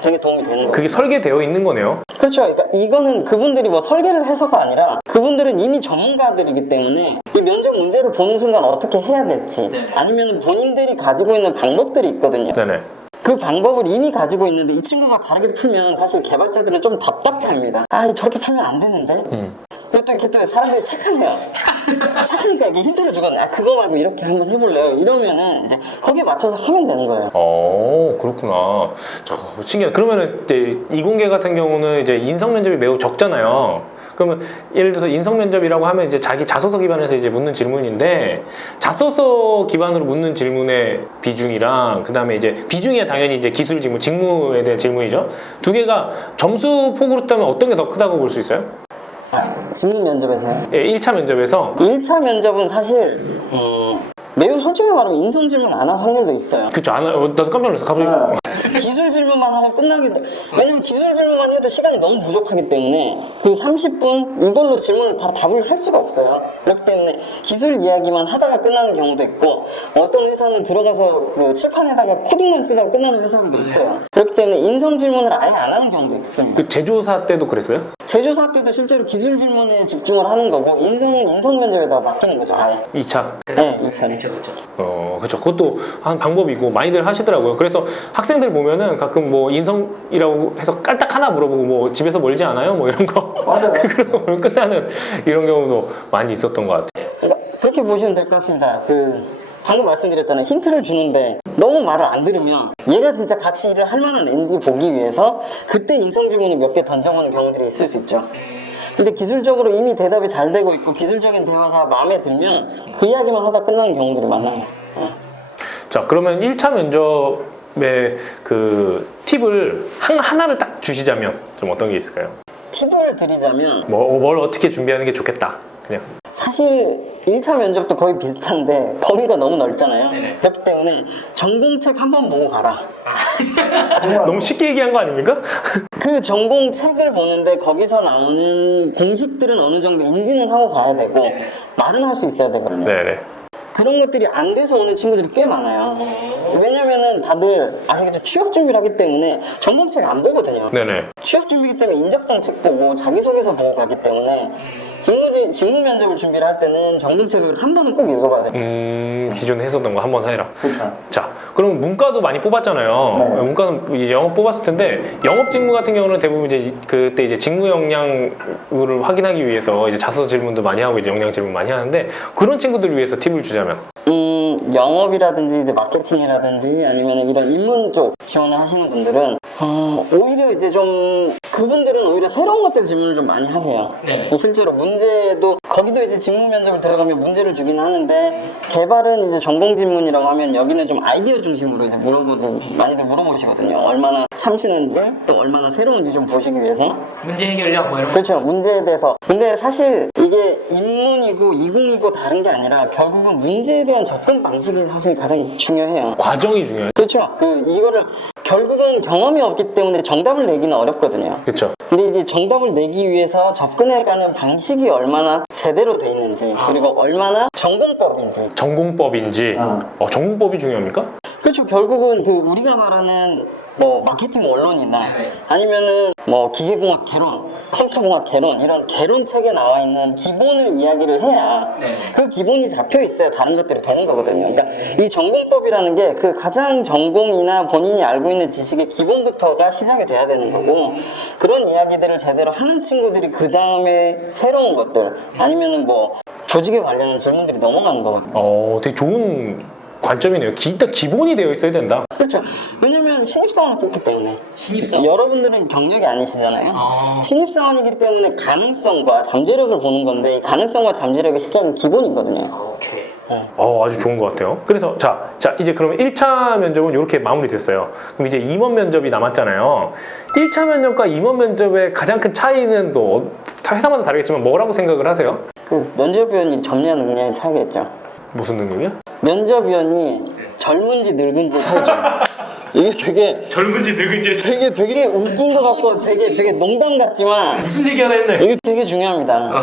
되게 도움이 되는 거예요. 그게 설계되어 있는 거네요. 그렇죠. 그러니까 이거는 그분들이 뭐 설계를 해서가 아니라 그분들은 이미 전문가들이기 때문에 이 면접 문제를 보는 순간 어떻게 해야 될지 아니면 본인들이 가지고 있는 방법들이 있거든요. 네네. 그 방법을 이미 가지고 있는데 이 친구가 다르게 풀면 사실 개발자들은 좀 답답해합니다. 저렇게 풀면 안 되는데. 그리고 또 이렇게 또 사람들이 착하네요. 착하니까 이게 힌트를 주거든요. 그거 말고 이렇게 한번 해볼래요. 이러면은 이제 거기에 맞춰서 하면 되는 거예요. 그렇구나. 신기하다. 그러면은 이제 이공계 같은 경우는 이제 인성 면접이 매우 적잖아요. 그러면 예를 들어서 인성 면접이라고 하면 이제 자기 자소서 기반에서 이제 묻는 질문인데 자소서 기반으로 묻는 질문의 비중이랑 그 다음에 이제 비중이야 당연히 이제 기술 질문, 직무에 대한 질문이죠. 두 개가 점수 폭으로 따면 어떤 게 더 크다고 볼 수 있어요? 직무 면접에서요? 예, 1차 면접에서 1차 면접은 사실 매우 솔직히 말하면 인성 질문 안 할 확률도 있어요. 그쵸. 나도 깜짝 놀랐어. 갑자기 기술 질문만 하고 끝나기도 왜냐면 기술 질문만 해도 시간이 너무 부족하기 때문에 그 30분 이걸로 질문을 다 답을 할 수가 없어요. 그렇기 때문에 기술 이야기만 하다가 끝나는 경우도 있고 어떤 회사는 들어가서 그 칠판에다가 코딩만 쓰다가 끝나는 회사들도 있어요. 그렇기 때문에 인성 질문을 아예 안 하는 경우도 있습니다. 그 제조사 때도 그랬어요? 제조사 때도 실제로 기술 질문에 집중을 하는 거고 인성은 인성 면접에다 맡기는 거죠 아예. 2차? 네, 2차는. 그렇죠. 그것도 한 방법이고 많이들 하시더라고요. 그래서 학생들 보면은 가끔 뭐 인성이라고 해서 깔딱 하나 물어보고 뭐 집에서 멀지 않아요? 뭐 이런 거 맞아요. 그런 거 보면 끝나는 이런 경우도 많이 있었던 것 같아요. 그러니까 그렇게 보시면 될 것 같습니다. 방금 말씀드렸잖아요. 힌트를 주는데 너무 말을 안 들으면 얘가 진짜 같이 일을 할 만한 앤지 보기 위해서 그때 인성 질문을 몇 개 던져보는 경우들이 있을 수 있죠. 근데 기술적으로 이미 대답이 잘 되고 있고 기술적인 대화가 마음에 들면 그 이야기만 하다 끝나는 경우들이 많아요. 자, 그러면 1차 면접의 그 팁을 하나를 딱 주시자면 좀 어떤 게 있을까요? 팁을 드리자면 뭘 어떻게 준비하는 게 좋겠다. 그냥. 사실 1차 면접도 거의 비슷한데 범위가 너무 넓잖아요. 네네. 그렇기 때문에 전공책 한번 보고 가라. 너무 쉽게 얘기한 거 아닙니까? 그 전공책을 보는데 거기서 나오는 공식들은 어느 정도 인지는 하고 가야 되고 말은 할 수 있어야 되거든요. 네네. 그런 것들이 안 돼서 오는 친구들이 꽤 많아요. 왜냐면은 다들 아시겠죠? 취업 준비를 하기 때문에 전공책 안 보거든요. 네네. 취업 준비이기 때문에 인적성 책 보고 자기소개서 보고 가기 때문에 직무 면접을 준비를 할 때는 전공책을 한 번은 꼭 읽어봐야 돼요. 기존에 했었던 거 한번 해라. 그렇죠. 자, 그럼 문과도 많이 뽑았잖아요. 네. 문과는 이제 영업 뽑았을 텐데 영업 직무 같은 경우는 대부분 이제 그때 이제 직무 역량을 확인하기 위해서 이제 자소 질문도 많이 하고 이제 역량 질문 많이 하는데 그런 친구들을 위해서 팁을 주자면 영업이라든지 이제 마케팅이라든지 아니면 이런 인문 쪽 지원을 하시는 분들은 오히려 이제 좀 그분들은 오히려 새로운 것들 질문을 좀 많이 하세요. 네. 실제로 문제도 거기도 이제 직무 면접을 들어가면 문제를 주긴 하는데 개발은 이제 전공 질문이라고 하면 여기는 좀 아이디어 중심으로 이제 많이들 물어보시거든요. 얼마나 참신한지 또 얼마나 새로운지 좀 보시기 위해서. 문제 해결력 뭐 이런 거. 그렇죠. 문제에 대해서. 근데 사실 이게 인문이고 이공이고 다른 게 아니라 결국은 문제에 대한 접근 방식이 사실 가장 중요해요. 과정이 중요해요. 그렇죠. 이거를 결국은 경험이 없기 때문에 정답을 내기는 어렵거든요. 그렇죠. 근데 이제 정답을 내기 위해서 접근해가는 방식이 얼마나 제대로 돼 있는지 그리고 얼마나 전공법인지. 전공법인지. 전공법이 중요합니까? 그렇죠. 결국은 우리가 말하는 뭐 마케팅 원론이나 아니면은 뭐 기계공학 개론, 컴퓨터공학 개론 이런 개론 책에 나와 있는 기본을 이야기를 해야 그 기본이 잡혀 있어야 다른 것들이 되는 거거든요. 그러니까 이 전공법이라는 게 그 가장 전공이나 본인이 알고 있는 지식의 기본부터가 시작이 돼야 되는 거고 그런 이야기들을 제대로 하는 친구들이 그 다음에 새로운 것들 아니면은 뭐 조직에 관련한 질문들이 넘어가는 거거든요. 되게 좋은 관점이네요. 일단 기본이 되어 있어야 된다. 그렇죠. 왜냐면 신입사원을 뽑기 때문에. 여러분들은 경력이 아니시잖아요. 신입사원이기 때문에 가능성과 잠재력을 보는 건데 이 가능성과 잠재력의 시작은 기본이거든요. 아주 좋은 것 같아요. 그래서 자 이제 그러면 1차 면접은 이렇게 마무리됐어요. 그럼 이제 임원 면접이 남았잖아요. 1차 면접과 임원 면접의 가장 큰 차이는 또 다 회사마다 다르겠지만 뭐라고 생각을 하세요? 면접위원이 점유한 능력의 차이겠죠. 무슨 능력이야? 면접위원이 젊은지 늙은지 차이죠. 이게 젊은지 늙은지 되게 웃긴 것 같고 되게 농담 같지만 무슨 얘기 하나 했네. 이게 되게 중요합니다.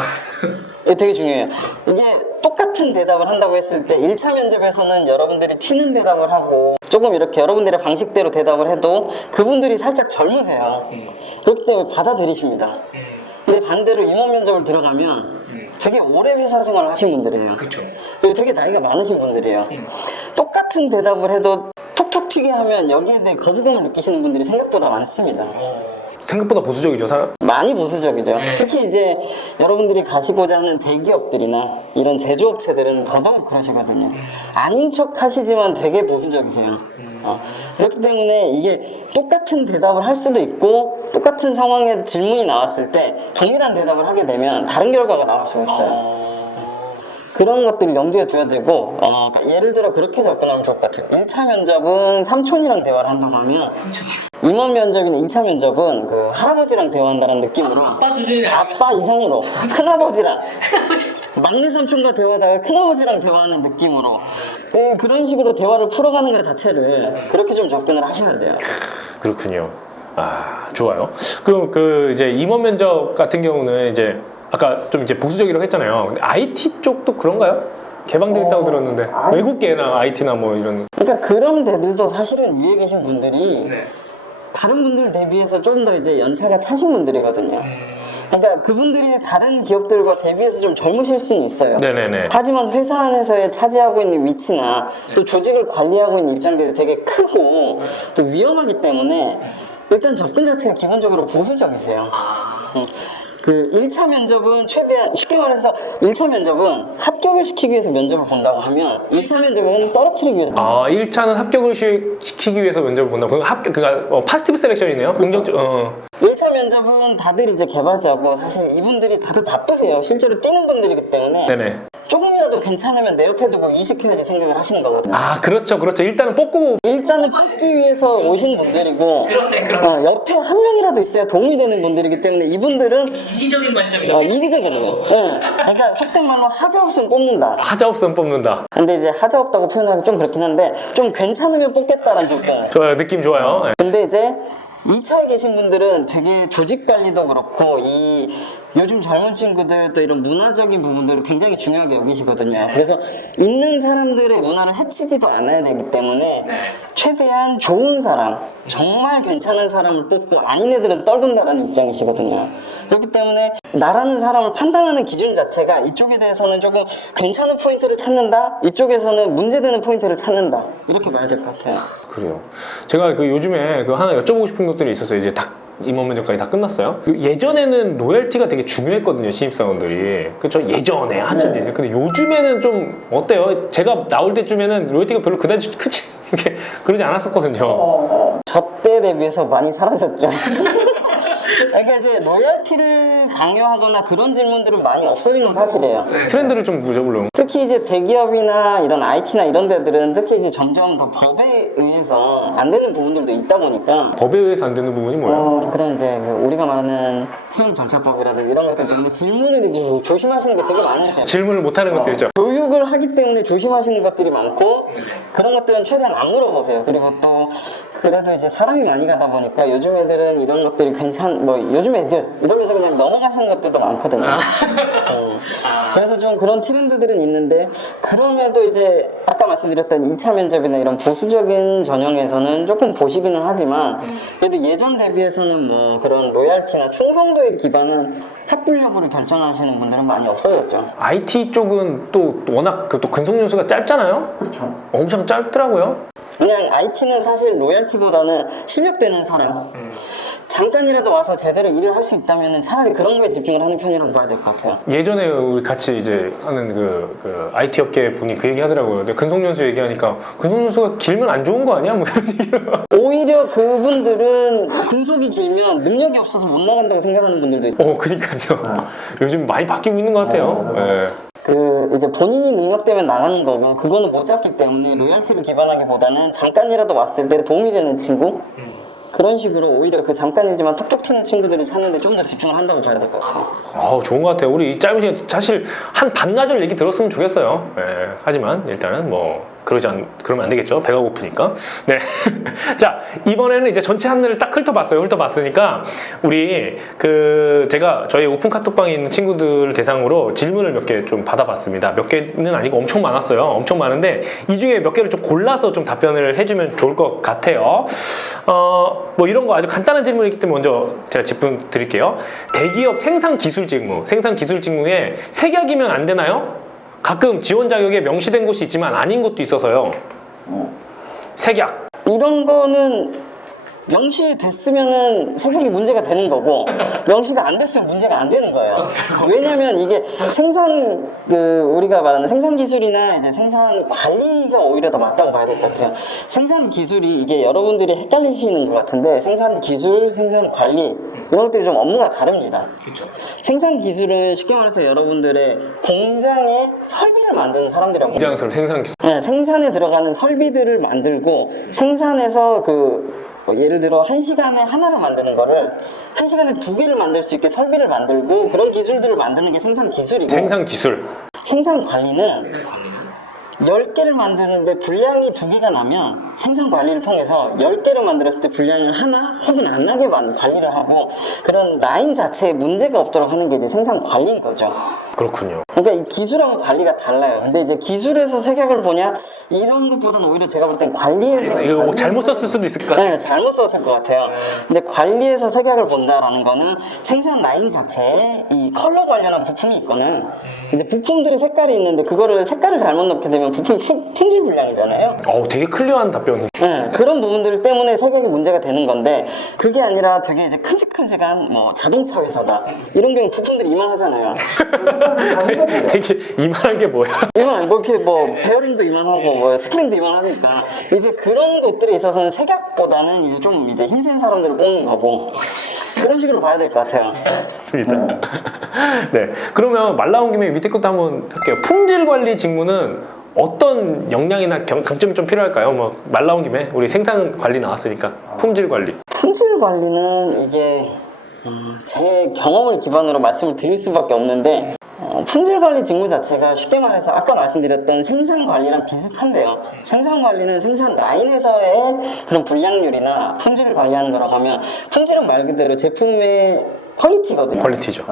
이게 되게 중요해요. 이게 똑같은 대답을 한다고 했을 때 1차 면접에서는 여러분들이 튀는 대답을 하고 조금 이렇게 여러분들의 방식대로 대답을 해도 그분들이 살짝 젊으세요. 그렇기 때문에 받아들이십니다. 근데 반대로 임원 면접을 들어가면 되게 오래 회사 생활을 하신 분들이에요. 그리고 되게 나이가 많으신 분들이에요. 똑같은 대답을 해도 톡톡 튀게 하면 여기에 대해 거부감을 느끼시는 분들이 생각보다 많습니다. 생각보다 보수적이죠. 많이 보수적이죠. 특히 이제 여러분들이 가시고자 하는 대기업들이나 이런 제조업체들은 더더욱 그러시거든요. 아닌 척 하시지만 되게 보수적이세요. 그렇기 때문에 이게 똑같은 대답을 할 수도 있고 똑같은 상황에 질문이 나왔을 때 동일한 대답을 하게 되면 다른 결과가 나올 수가 있어요. 그런 것들 염두에 둬야 되고 그러니까 예를 들어 그렇게 접근하면 좋을 것 같아요. 1차 면접은 삼촌이랑 대화를 한다고 하면 임원 면접이나 2차 면접은 그 할아버지랑 대화한다는 느낌으로 아빠 이상으로 큰아버지랑 막내 삼촌과 대화하다가 큰아버지랑 대화하는 느낌으로 그런 식으로 대화를 풀어가는 것 자체를 그렇게 좀 접근을 하셔야 돼요. 그렇군요. 좋아요. 그럼 이제 임원 면접 같은 경우는 이제 아까 좀 이제 보수적이라고 했잖아요. 근데 IT 쪽도 그런가요? 개방되어 있다고 들었는데 외국계나 IT나 뭐 이런. 그러니까 그런 데들도 사실은 위에 계신 분들이 다른 분들 대비해서 좀 더 이제 연차가 차신 분들이거든요. 그러니까 그분들이 다른 기업들과 대비해서 좀 젊으실 수는 있어요. 네네네. 하지만 회사 안에서의 차지하고 있는 위치나 또 조직을 관리하고 있는 입장들이 되게 크고 또 위험하기 때문에 일단 접근 자체가 기본적으로 보수적이세요. 그 1차 면접은 최대한 쉽게 말해서 1차 면접은 합격을 시키기 위해서 면접을 본다고 하면 2차 면접은 떨어뜨리기 위해서 1차는 합격을 시키기 위해서 면접을 본다. 그러니까 파스티브 셀렉션이네요. 긍정적. 1차 면접은 다들 이제 개발자고 사실 이분들이 다들 바쁘세요. 실제로 뛰는 분들이기 때문에 네네. 조금이라도 괜찮으면 내 옆에 두고 이식해야지 생각을 하시는 거거든요. 그렇죠. 일단은 뽑고. 일단은 뽑기 위해서 오신 분들이고 옆에 한 명이라도 있어야 도움이 되는 분들이기 때문에 이분들은 이기적인 관점이요. 이기적이거든요. 그러니까 속된 말로 하자 없으면 뽑는다. 하자 없으면 뽑는다. 근데 이제 하자 없다고 표현하기 좀 그렇긴 한데 좀 괜찮으면 뽑겠다라는 조건. 좋아요. 느낌 좋아요. 네. 근데 이제 2차에 계신 분들은 되게 조직 관리도 그렇고 이 요즘 젊은 친구들 또 이런 문화적인 부분들을 굉장히 중요하게 여기시거든요. 그래서 있는 사람들의 문화를 해치지도 않아야 되기 때문에 최대한 좋은 사람, 정말 괜찮은 사람을 뽑고 아닌 애들은 떨군다라는 입장이시거든요. 그렇기 때문에 나라는 사람을 판단하는 기준 자체가 이쪽에 대해서는 조금 괜찮은 포인트를 찾는다, 이쪽에서는 문제되는 포인트를 찾는다, 이렇게 봐야 될 것 같아요. 그래요. 제가 요즘에 하나 여쭤보고 싶은 것들이 있었어요. 이제 임원 면접까지 다 끝났어요. 예전에는 로열티가 되게 중요했거든요, 신입사원들이. 그쵸? 예전에 한참 뒤에. 근데 요즘에는 좀 어때요? 제가 나올 때쯤에는 로열티가 별로 그다지 크지 이렇게 그러지 않았었거든요. 저 때 대비해서 많이 사라졌죠. 그러니까 이제 로열티를 강요하거나 그런 질문들은 많이 없어진 건 사실이에요. 트렌드를 좀 보려고. 특히 이제 대기업이나 이런 IT나 이런 데들은 특히 이제 점점 더 법에 의해서 안 되는 부분들도 있다 보니까 법에 의해서 안 되는 부분이 뭐예요? 그런 이제 우리가 말하는 채용 절차법이라든지 이런 것들 때문에 질문을 이제 조심하시는 게 되게 많으세요. 질문을 못하는 것들이죠. 교육을 하기 때문에 조심하시는 것들이 많고 그런 것들은 최대한 안 물어보세요. 그리고 또 그래도 이제 사람이 많이 가다 보니까 요즘 애들은 이런 것들이 요즘 애들 이러면서 그냥 넘어가시는 것들도 많거든요. 그래서 좀 그런 트렌드들은 있는데 그럼에도 이제 아까 말씀드렸던 2차 면접이나 이런 보수적인 전형에서는 조금 보시기는 하지만 그래도 예전 대비해서는 뭐 그런 로얄티나 충성도에 기반한 합불 여부를 결정하시는 분들은 많이 없어졌죠. IT 쪽은 또 워낙 또 근속연수가 짧잖아요? 그렇죠. 엄청 짧더라고요. 그냥 IT는 사실 로얄티보다는 실력되는 사람 잠깐이라도 와서 제대로 일을 할 수 있다면 차라리 그런 거에 집중을 하는 편이라고 봐야 될 것 같아요. 예전에 우리 같이 이제 하는 그 IT 업계 분이 그 얘기 하더라고요. 근데 근속연수 얘기하니까 근속연수가 길면 안 좋은 거 아니야? 뭐 이런 얘기가. 오히려 그분들은 근속이 길면 능력이 없어서 못 나간다고 생각하는 분들도 있어요. 그러니까요. 요즘 많이 바뀌고 있는 것 같아요. 네. 이제 본인이 능력되면 나가는 거고 그거는 못 잡기 때문에 로얄티를 기반하기보다는 잠깐이라도 왔을 때 도움이 되는 친구 그런 식으로 오히려 그 잠깐이지만 톡톡 튀는 친구들을 찾는데 좀 더 집중을 한다고 봐야 될 것 같아요. 좋은 것 같아요. 우리 이 짧은 시간 사실 한 반나절 얘기 들었으면 좋겠어요. 네. 하지만 일단은 그러면 안 되겠죠. 배가 고프니까. 네. 자, 이번에는 이제 전체 한늘을 딱 훑어봤으니까, 우리, 제가 저희 오픈 카톡방에 있는 친구들 대상으로 질문을 몇 개 좀 받아봤습니다. 몇 개는 아니고 엄청 많았어요. 엄청 많은데, 이 중에 몇 개를 좀 골라서 좀 답변을 해주면 좋을 것 같아요. 이런 거 아주 간단한 질문이기 때문에 먼저 제가 질문 드릴게요. 대기업 생산 기술 직무에 색약이면 안 되나요? 가끔 지원 자격에 명시된 곳이 있지만 아닌 곳도 있어서요. 색약. 이런 거는 명시됐으면은 생각이 문제가 되는 거고 명시가 안 됐으면 문제가 안 되는 거예요. 왜냐면 이게 우리가 말하는 생산 기술이나 이제 생산 관리가 오히려 더 맞다고 봐야 될 것 같아요. 생산 기술이 이게 여러분들이 헷갈리시는 것 같은데 생산 기술, 생산 관리 이런 것들이 좀 업무가 다릅니다. 그렇죠. 생산 기술은 쉽게 말해서 여러분들의 공장에 설비를 만드는 사람들이라고. 공장설 생산 기술. 네, 생산에 들어가는 설비들을 만들고 생산해서 예를 들어 1시간에 하나를 만드는 거를 1시간에 2개를 만들 수 있게 설비를 만들고 그런 기술들을 만드는 게 생산 기술이고 생산 기술. 생산 관리는 10개를 만드는데 분량이 2개가 나면 생산 관리를 통해서 10개를 만들었을 때 분량을 하나 혹은 안 나게 관리를 하고 그런 라인 자체에 문제가 없도록 하는 게 이제 생산 관리인 거죠. 그렇군요. 그러니까 이 기술하고 관리가 달라요. 근데 이제 기술에서 색약을 보냐 이런 것보다는 오히려 제가 볼 땐 관리에서 이거 잘못 썼을 수도 있을 것 같아요. 네, 잘못 썼을 것 같아요. 근데 관리에서 색약을 본다라는 거는 생산 라인 자체에 이 컬러 관련한 부품이 있거나 이제 부품들의 색깔이 있는데 그거를 색깔을 잘못 넣게 되면 부품이 품질 불량이잖아요. 되게 클리어한 답변. 네, 그런 부분들 때문에 색약이 문제가 되는 건데 그게 아니라 되게 이제 큼직큼직한 뭐 자동차 회사다 이런 경우 부품들이 이만하잖아요. 되게 이만한 게 뭐야? 뭐 이렇게 뭐 베어링도 이만하고 뭐 스프링도 이만하니까 이제 그런 것들에 있어서는 색약보다는 이제 좀 이제 힘센 사람들을 뽑는 거고 그런 식으로 봐야 될 것 같아요. 맞습니다. 네, 그러면 말 나온 김에 밑에 것도 한번 할게요. 품질 관리 직무는 어떤 역량이나 강점이 좀 필요할까요? 뭐 말 나온 김에 우리 생산 관리 나왔으니까 품질 관리. 품질 관리는 이게 제 경험을 기반으로 말씀을 드릴 수밖에 없는데 품질 관리 직무 자체가 쉽게 말해서 아까 말씀드렸던 생산 관리랑 비슷한데요. 생산 관리는 생산 라인에서의 그런 불량률이나 품질을 관리하는 거라고 하면 품질은 말 그대로 제품의 퀄리티거든요. 퀄리티죠.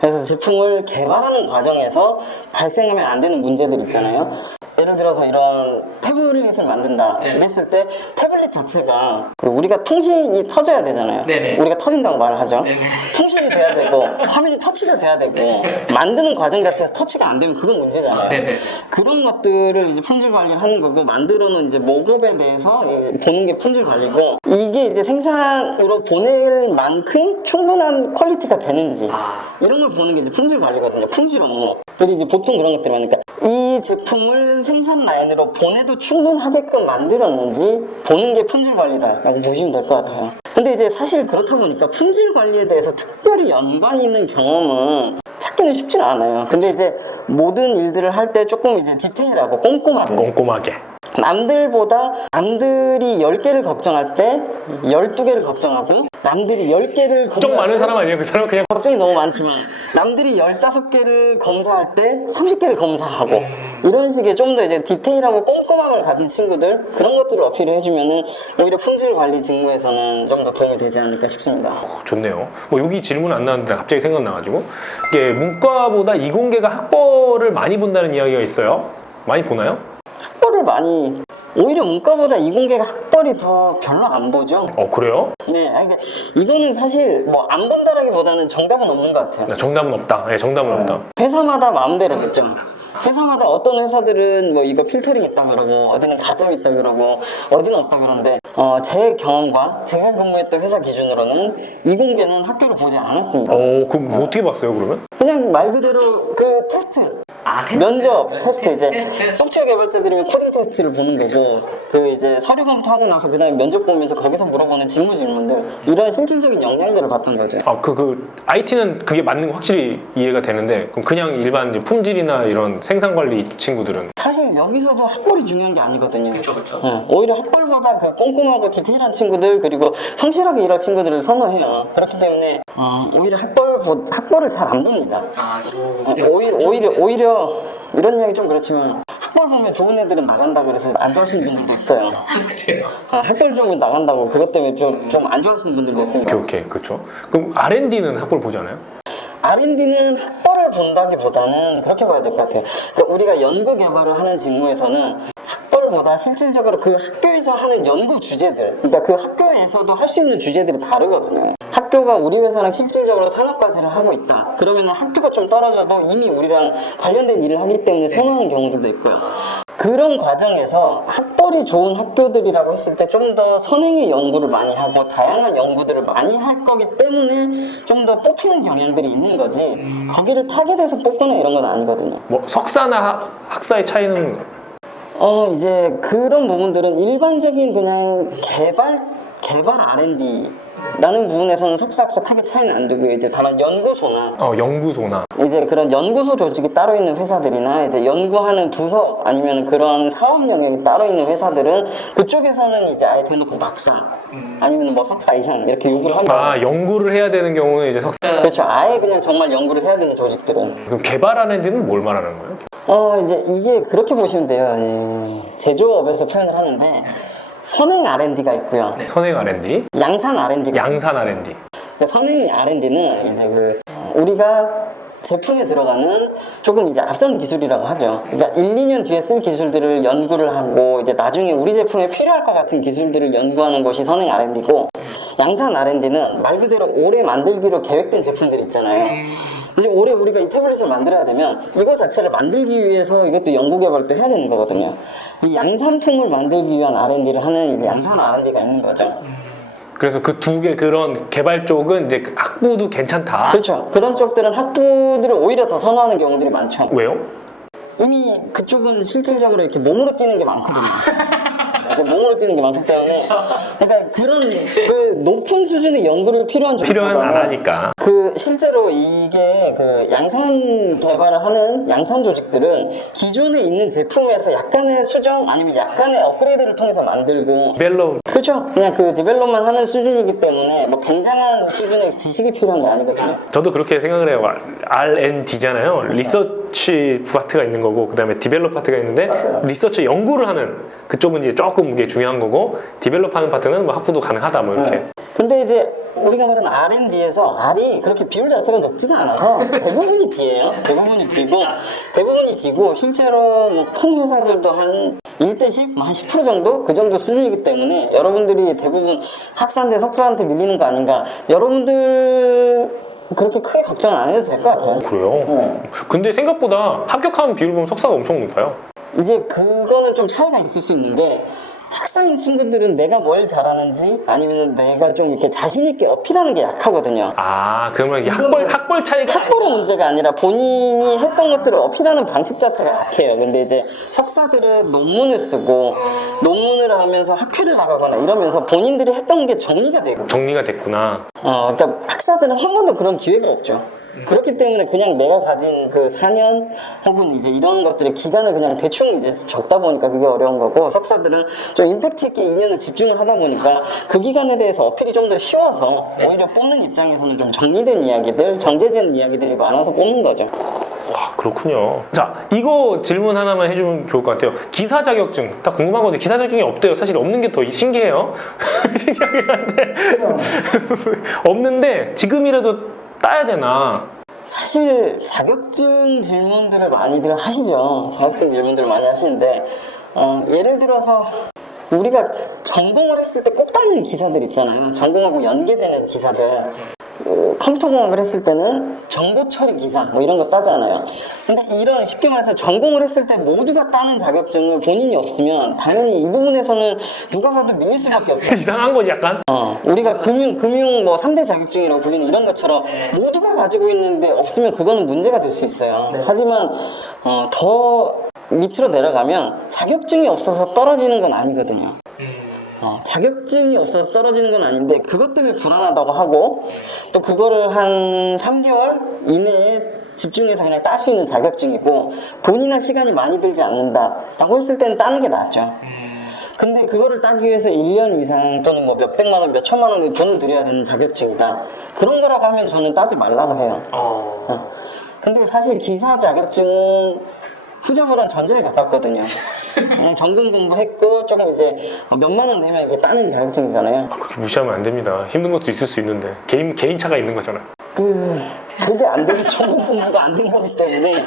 그래서 제품을 개발하는 과정에서 발생하면 안 되는 문제들 있잖아요. 예를 들어서 이런 태블릿을 만든다 이랬을 때 태블릿 자체가 우리가 통신이 터져야 되잖아요. 네네. 우리가 터진다고 말을 하죠. 네네. 통신이 돼야 되고 화면이 터치가 돼야 되고 만드는 과정 자체에서 터치가 안 되면 그건 문제잖아요. 네네. 그런 것들을 이제 품질 관리를 하는 거고 만들어 놓은 이제 목업에 대해서 보는 게 품질 관리고 이게 이제 생산으로 보낼 만큼 충분한 퀄리티가 되는지 이런 걸 보는 게 이제 품질 관리거든요. 품질 업무들이 이제 보통 그런 것들이 많으니까 이 제품을 생산 라인으로 보내도 충분하게끔 만들었는지 보는 게 품질 관리다라고 보시면 될 것 같아요. 근데 이제 사실 그렇다 보니까 품질 관리에 대해서 특별히 연관 있는 경험은 찾기는 쉽지는 않아요. 근데 이제 모든 일들을 할 때 조금 이제 디테일하고 꼼꼼하게 남들이 10개를 걱정할 때 12개를 걱정하고 남들이 10개를 걱정 많은 사람 아니에요? 그 사람 그냥 걱정이 너무 많지만 남들이 15개를 검사할 때 30개를 검사하고 이런 식의 좀 더 이제 디테일하고 꼼꼼함을 가진 친구들 그런 것들을 어필을 해주면은 오히려 품질 관리 직무에서는 좀 더 도움이 되지 않을까 싶습니다. 좋네요. 뭐 여기 질문 안 나왔는데 갑자기 생각나가지고 이게 문과보다 이공계가 학벌을 많이 본다는 이야기가 있어요. 많이 보나요? 학벌을 많이 오히려 문과보다 이공계가 학벌이 더 별로 안 보죠. 그래요? 네, 그러니까 이거는 사실 뭐 안 본다라기보다는 정답은 없는 것 같아요. 정답은 없다. 네, 정답은 없다. 회사마다 마음대로겠죠. 회사마다 어떤 회사들은 뭐 이거 필터링 있다 그러고 어디는 가점 있다 그러고 어디는 없다 그러는데 제 경험과 제가 근무했던 회사 기준으로는 이공계는 학교를 보지 않았습니다. 그럼 뭐 어떻게 봤어요 그러면? 그냥 말 그대로 그 테스트 면접 테스트 이제 소프트웨어 개발자들이면 코딩 테스트를 보는 거고 그 이제 서류 검토하고 나서 그 다음에 면접 보면서 거기서 물어보는 질문들 이런 실질적인 역량들을 봤던 거죠. IT는 그게 맞는 거 확실히 이해가 되는데 그럼 그냥 일반 이제 품질이나 이런 생산 관리 친구들은 사실 여기서도 학벌이 중요한 게 아니거든요. 그렇죠. 오히려 학벌보다 그 꼼꼼하고 디테일한 친구들 그리고 성실하게 일할 친구들을 선호해요. 그렇기 때문에 오히려 학벌을 잘 안 봅니다. 오히려 이런 이야기 좀 그렇지만 학벌 보면 좋은 애들은 나간다 그래서 안 좋아하시는 분들도 있어요. 학벌 좀 나간다고 그것 때문에 좀 안 좋아하시는 분들도 있습니다. 오케이 그렇죠. 그럼 R&D는 학벌 보지 않아요? R&D는 학벌을 본다기보다는 그렇게 봐야 될 것 같아요. 그러니까 우리가 연구 개발을 하는 직무에서는 학벌보다 실질적으로 그 학교에서 하는 연구 주제들, 그러니까 그 학교에서도 할 수 있는 주제들이 다르거든요. 학교가 우리 회사랑 실질적으로 산업과제를 하고 있다. 그러면 학교가 좀 떨어져도 이미 우리랑 관련된 일을 하기 때문에 선호하는 경우들도 있고요. 그런 과정에서 학벌이 좋은 학교들이라고 했을 때 좀 더 선행의 연구를 많이 하고 다양한 연구들을 많이 할 거기 때문에 좀 더 뽑히는 경향들이 있는 거지 거기를 타겟해서 뽑거나 이런 건 아니거든요. 뭐 석사나 학사의 차이는 이제 그런 부분들은 일반적인 그냥 개발 R&D 라는 부분에서는 석사학사 크게 차이는 안 두고요. 이제 다만 연구소나 이제 그런 연구소 조직이 따로 있는 회사들이나 이제 연구하는 부서 아니면 그런 사업 영역이 따로 있는 회사들은 그쪽에서는 이제 아예 대놓고 박사 아니면 뭐 석사 이상 이렇게 요구를 합니다. 연구를 해야 되는 경우는 이제 석사. 그렇죠. 아예 그냥 정말 연구를 해야 되는 조직들은. 그럼 개발하는 데는 뭘 말하는 거예요? 이제 이게 그렇게 보시면 돼요. 제조업에서 표현을 하는데 선행 R&D가 있고요. 선행 R&D, 양산 R&D가 양산 R&D. 선행 R&D는 이제 우리가 제품에 들어가는 조금 이제 앞선 기술이라고 하죠. 그러니까 1, 2년 뒤에 쓸 기술들을 연구를 하고 이제 나중에 우리 제품에 필요할 것 같은 기술들을 연구하는 것이 선행 R&D고, 양산 R&D는 말 그대로 올해 만들기로 계획된 제품들이 있잖아요. 이제 올해 우리가 이 태블릿을 만들어야 되면 이거 자체를 만들기 위해서 이것도 연구 개발도 해야 되는 거거든요. 이 양산품을 만들기 위한 R&D를 하는 이제 양산 R&D가 있는 거죠. 그래서 그 두 개 그런 개발 쪽은 이제 학부도 괜찮다. 그렇죠. 그런 쪽들은 학부들을 오히려 더 선호하는 경우들이 많죠. 왜요? 이미 그쪽은 실질적으로 이렇게 몸으로 뛰는 게 많거든요. 이렇게 몸으로 뛰는 게 많기 때문에, 그러니까 그런 그 높은 수준의 연구를 필요한 안 하니까. 그 실제로 이게 그 양산 개발을 하는 양산 조직들은 기존에 있는 제품에서 약간의 수정 아니면 약간의 업그레이드를 통해서 만들고, 디벨롭. 그렇죠. 그냥 그 디벨롭만 하는 수준이기 때문에 뭐 굉장한 수준의 지식이 필요한 게 아니거든요. 저도 그렇게 생각을 해요. R&D잖아요. 리서치 파트가 있는 거고, 그 다음에 디벨롭 파트가 있는데, 리서치 연구를 하는 그쪽은 이제 조금 이게 중요한 거고, 디벨롭 하는 파트는 뭐 학부도 가능하다, 뭐 이렇게. 근데 이제 우리가 말하는 R&D에서 R이 그렇게 비율 자체가 높지가 않아서 대부분이 D예요. 대부분이 D고 실제로 뭐 큰 회사들도 한 1대10, 한 10% 정도? 그 정도 수준이기 때문에 여러분들이 대부분 학사인데 석사한테 밀리는 거 아닌가. 여러분들 그렇게 크게 걱정 안 해도 될 것 같아요. 그래요? 근데 생각보다 합격하는 비율 보면 석사가 엄청 높아요. 이제 그거는 좀 차이가 있을 수 있는데, 학사인 친구들은 내가 뭘 잘하는지 아니면 내가 좀 이렇게 자신있게 어필하는 게 약하거든요. 아, 그러면 이게 학벌 차이가. 학벌의 문제가 아니라 본인이 했던 것들을 어필하는 방식 자체가 약해요. 근데 이제 석사들은 논문을 쓰고 논문을 하면서 학회를 나가거나 이러면서 본인들이 했던 게 정리가 되고, 정리가 됐구나. 그러니까 학사들은 한 번도 그런 기회가 없죠. 그렇기 때문에 그냥 내가 가진 그 4년 혹은 이제 이런 것들의 기간을 그냥 대충 이제 적다 보니까 그게 어려운 거고, 석사들은 좀 임팩트 있게 2년을 집중을 하다 보니까 그 기간에 대해서 어필이 좀 더 쉬워서 오히려 뽑는 입장에서는 좀 정리된 이야기들, 정제된 이야기들이 많아서 뽑는 거죠. 와, 그렇군요. 자, 이거 질문 하나만 해주면 좋을 것 같아요. 기사 자격증 다 궁금하거든요. 기사 자격증이 없대요. 사실 없는 게 더 신기해요. 신기하긴 한데 없는데 지금이라도 따야 되나? 사실 자격증 질문들을 많이들 하시죠. 자격증 질문들을 많이 하시는데, 예를 들어서 우리가 전공을 했을 때 꼭 따는 기사들 있잖아요. 전공하고 연계되는 기사들. 컴퓨터공학을 했을 때는 정보 처리 기사 뭐 이런 거 따잖아요. 근데 이런 쉽게 말해서 전공을 했을 때 모두가 따는 자격증을 본인이 없으면 당연히 이 부분에서는 누가 봐도 밀릴 수밖에 없죠. 이상한 거지 약간? 우리가 금융 뭐 3대 자격증이라고 불리는 이런 것처럼 모두가 가지고 있는데 없으면 그거는 문제가 될 수 있어요. 하지만 더 밑으로 내려가면 자격증이 없어서 떨어지는 건 아니거든요. 자격증이 없어서 떨어지는 건 아닌데 그것 때문에 불안하다고 하고, 또 그거를 한 3개월 이내에 집중해서 그냥 딸 수 있는 자격증이고, 돈이나 시간이 많이 들지 않는다라고 했을 때는 따는 게 낫죠. 근데 그거를 따기 위해서 1년 이상 또는 뭐 몇백만 원, 몇천만 원의 돈을 들여야 되는 자격증이다, 그런 거라고 하면 저는 따지 말라고 해요. 근데 사실 기사 자격증은 후자보단 전자에 가깝거든요. 전공 공부했고 조금 이제 몇만 원 내면 이게 따는 자격증이잖아요. 그렇게 무시하면 안 됩니다. 힘든 것도 있을 수 있는데 개인차가 있는 거잖아. 그게 안 되고 전공 공부가 안 된 거기 때문에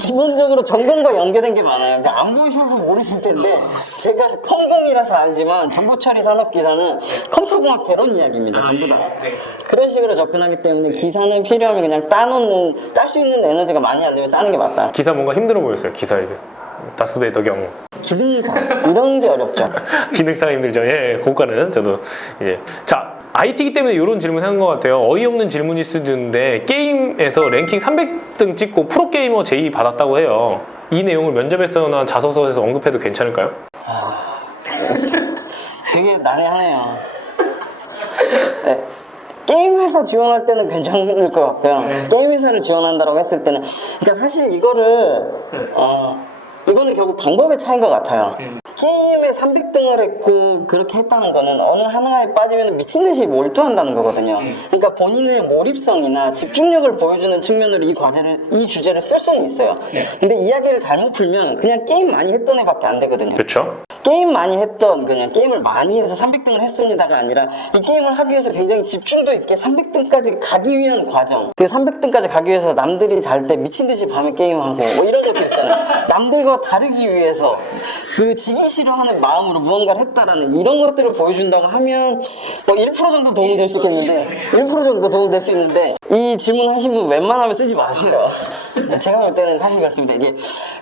기본적으로 전공과 연계된 게 많아요. 그러니까 안 보셔서 모르실 텐데, 제가 컴공이라서 알지만 정보처리 산업기사는 컴퓨터공학 개론 이야기입니다. 전부 다. 그런 식으로 접근하기 때문에 기사는 필요하면 그냥 딸 수 있는 에너지가 많이 안 되면 따는 게 맞다. 기사 뭔가 힘들어 보였어요. 기사 이제 다스베이더 경우. 기능사 이런 게 어렵죠. 기능상 힘들죠. 예, 고가는 저도 이제. 자, IT이기 때문에 이런 질문 하는 것 같아요. 어이없는 질문일 수도 있는데, 게임에서 랭킹 300등 찍고 프로게이머 제의 받았다고 해요. 이 내용을 면접에서나 자소서에서 언급해도 괜찮을까요? 되게 난해하네요. 네. 게임 회사 지원할 때는 괜찮을 것 같고요. 게임 회사를 지원한다고 했을 때는, 그러니까 사실 이거는 결국 방법의 차이인 것 같아요. 게임에 300등을 했고 그렇게 했다는 거는 어느 하나에 빠지면 미친 듯이 몰두한다는 거거든요. 그러니까 본인의 몰입성이나 집중력을 보여주는 측면으로 이 주제를 쓸 수는 있어요. 근데 이야기를 잘못 풀면 그냥 게임 많이 했던 애밖에 안 되거든요. 그렇죠. 게임 많이 했던 그냥 게임을 많이 해서 300등을 했습니다가 아니라 이 게임을 하기 위해서 굉장히 집중도 있게 300등까지 가기 위한 과정. 그 300등까지 가기 위해서 남들이 잘 때 미친 듯이 밤에 게임하고 뭐 이런 것들 있잖아요. 남들과 다르기 위해서 그 지기 싫어하는 마음으로 무언가를 했다라는 이런 것들을 보여준다고 하면 뭐 1% 정도 도움이 될 수 있겠는데 1% 정도 도움이 될 수 있는데 이 질문 하신 분 웬만하면 쓰지 마세요. 제가 볼 때는 사실 그렇습니다. 이게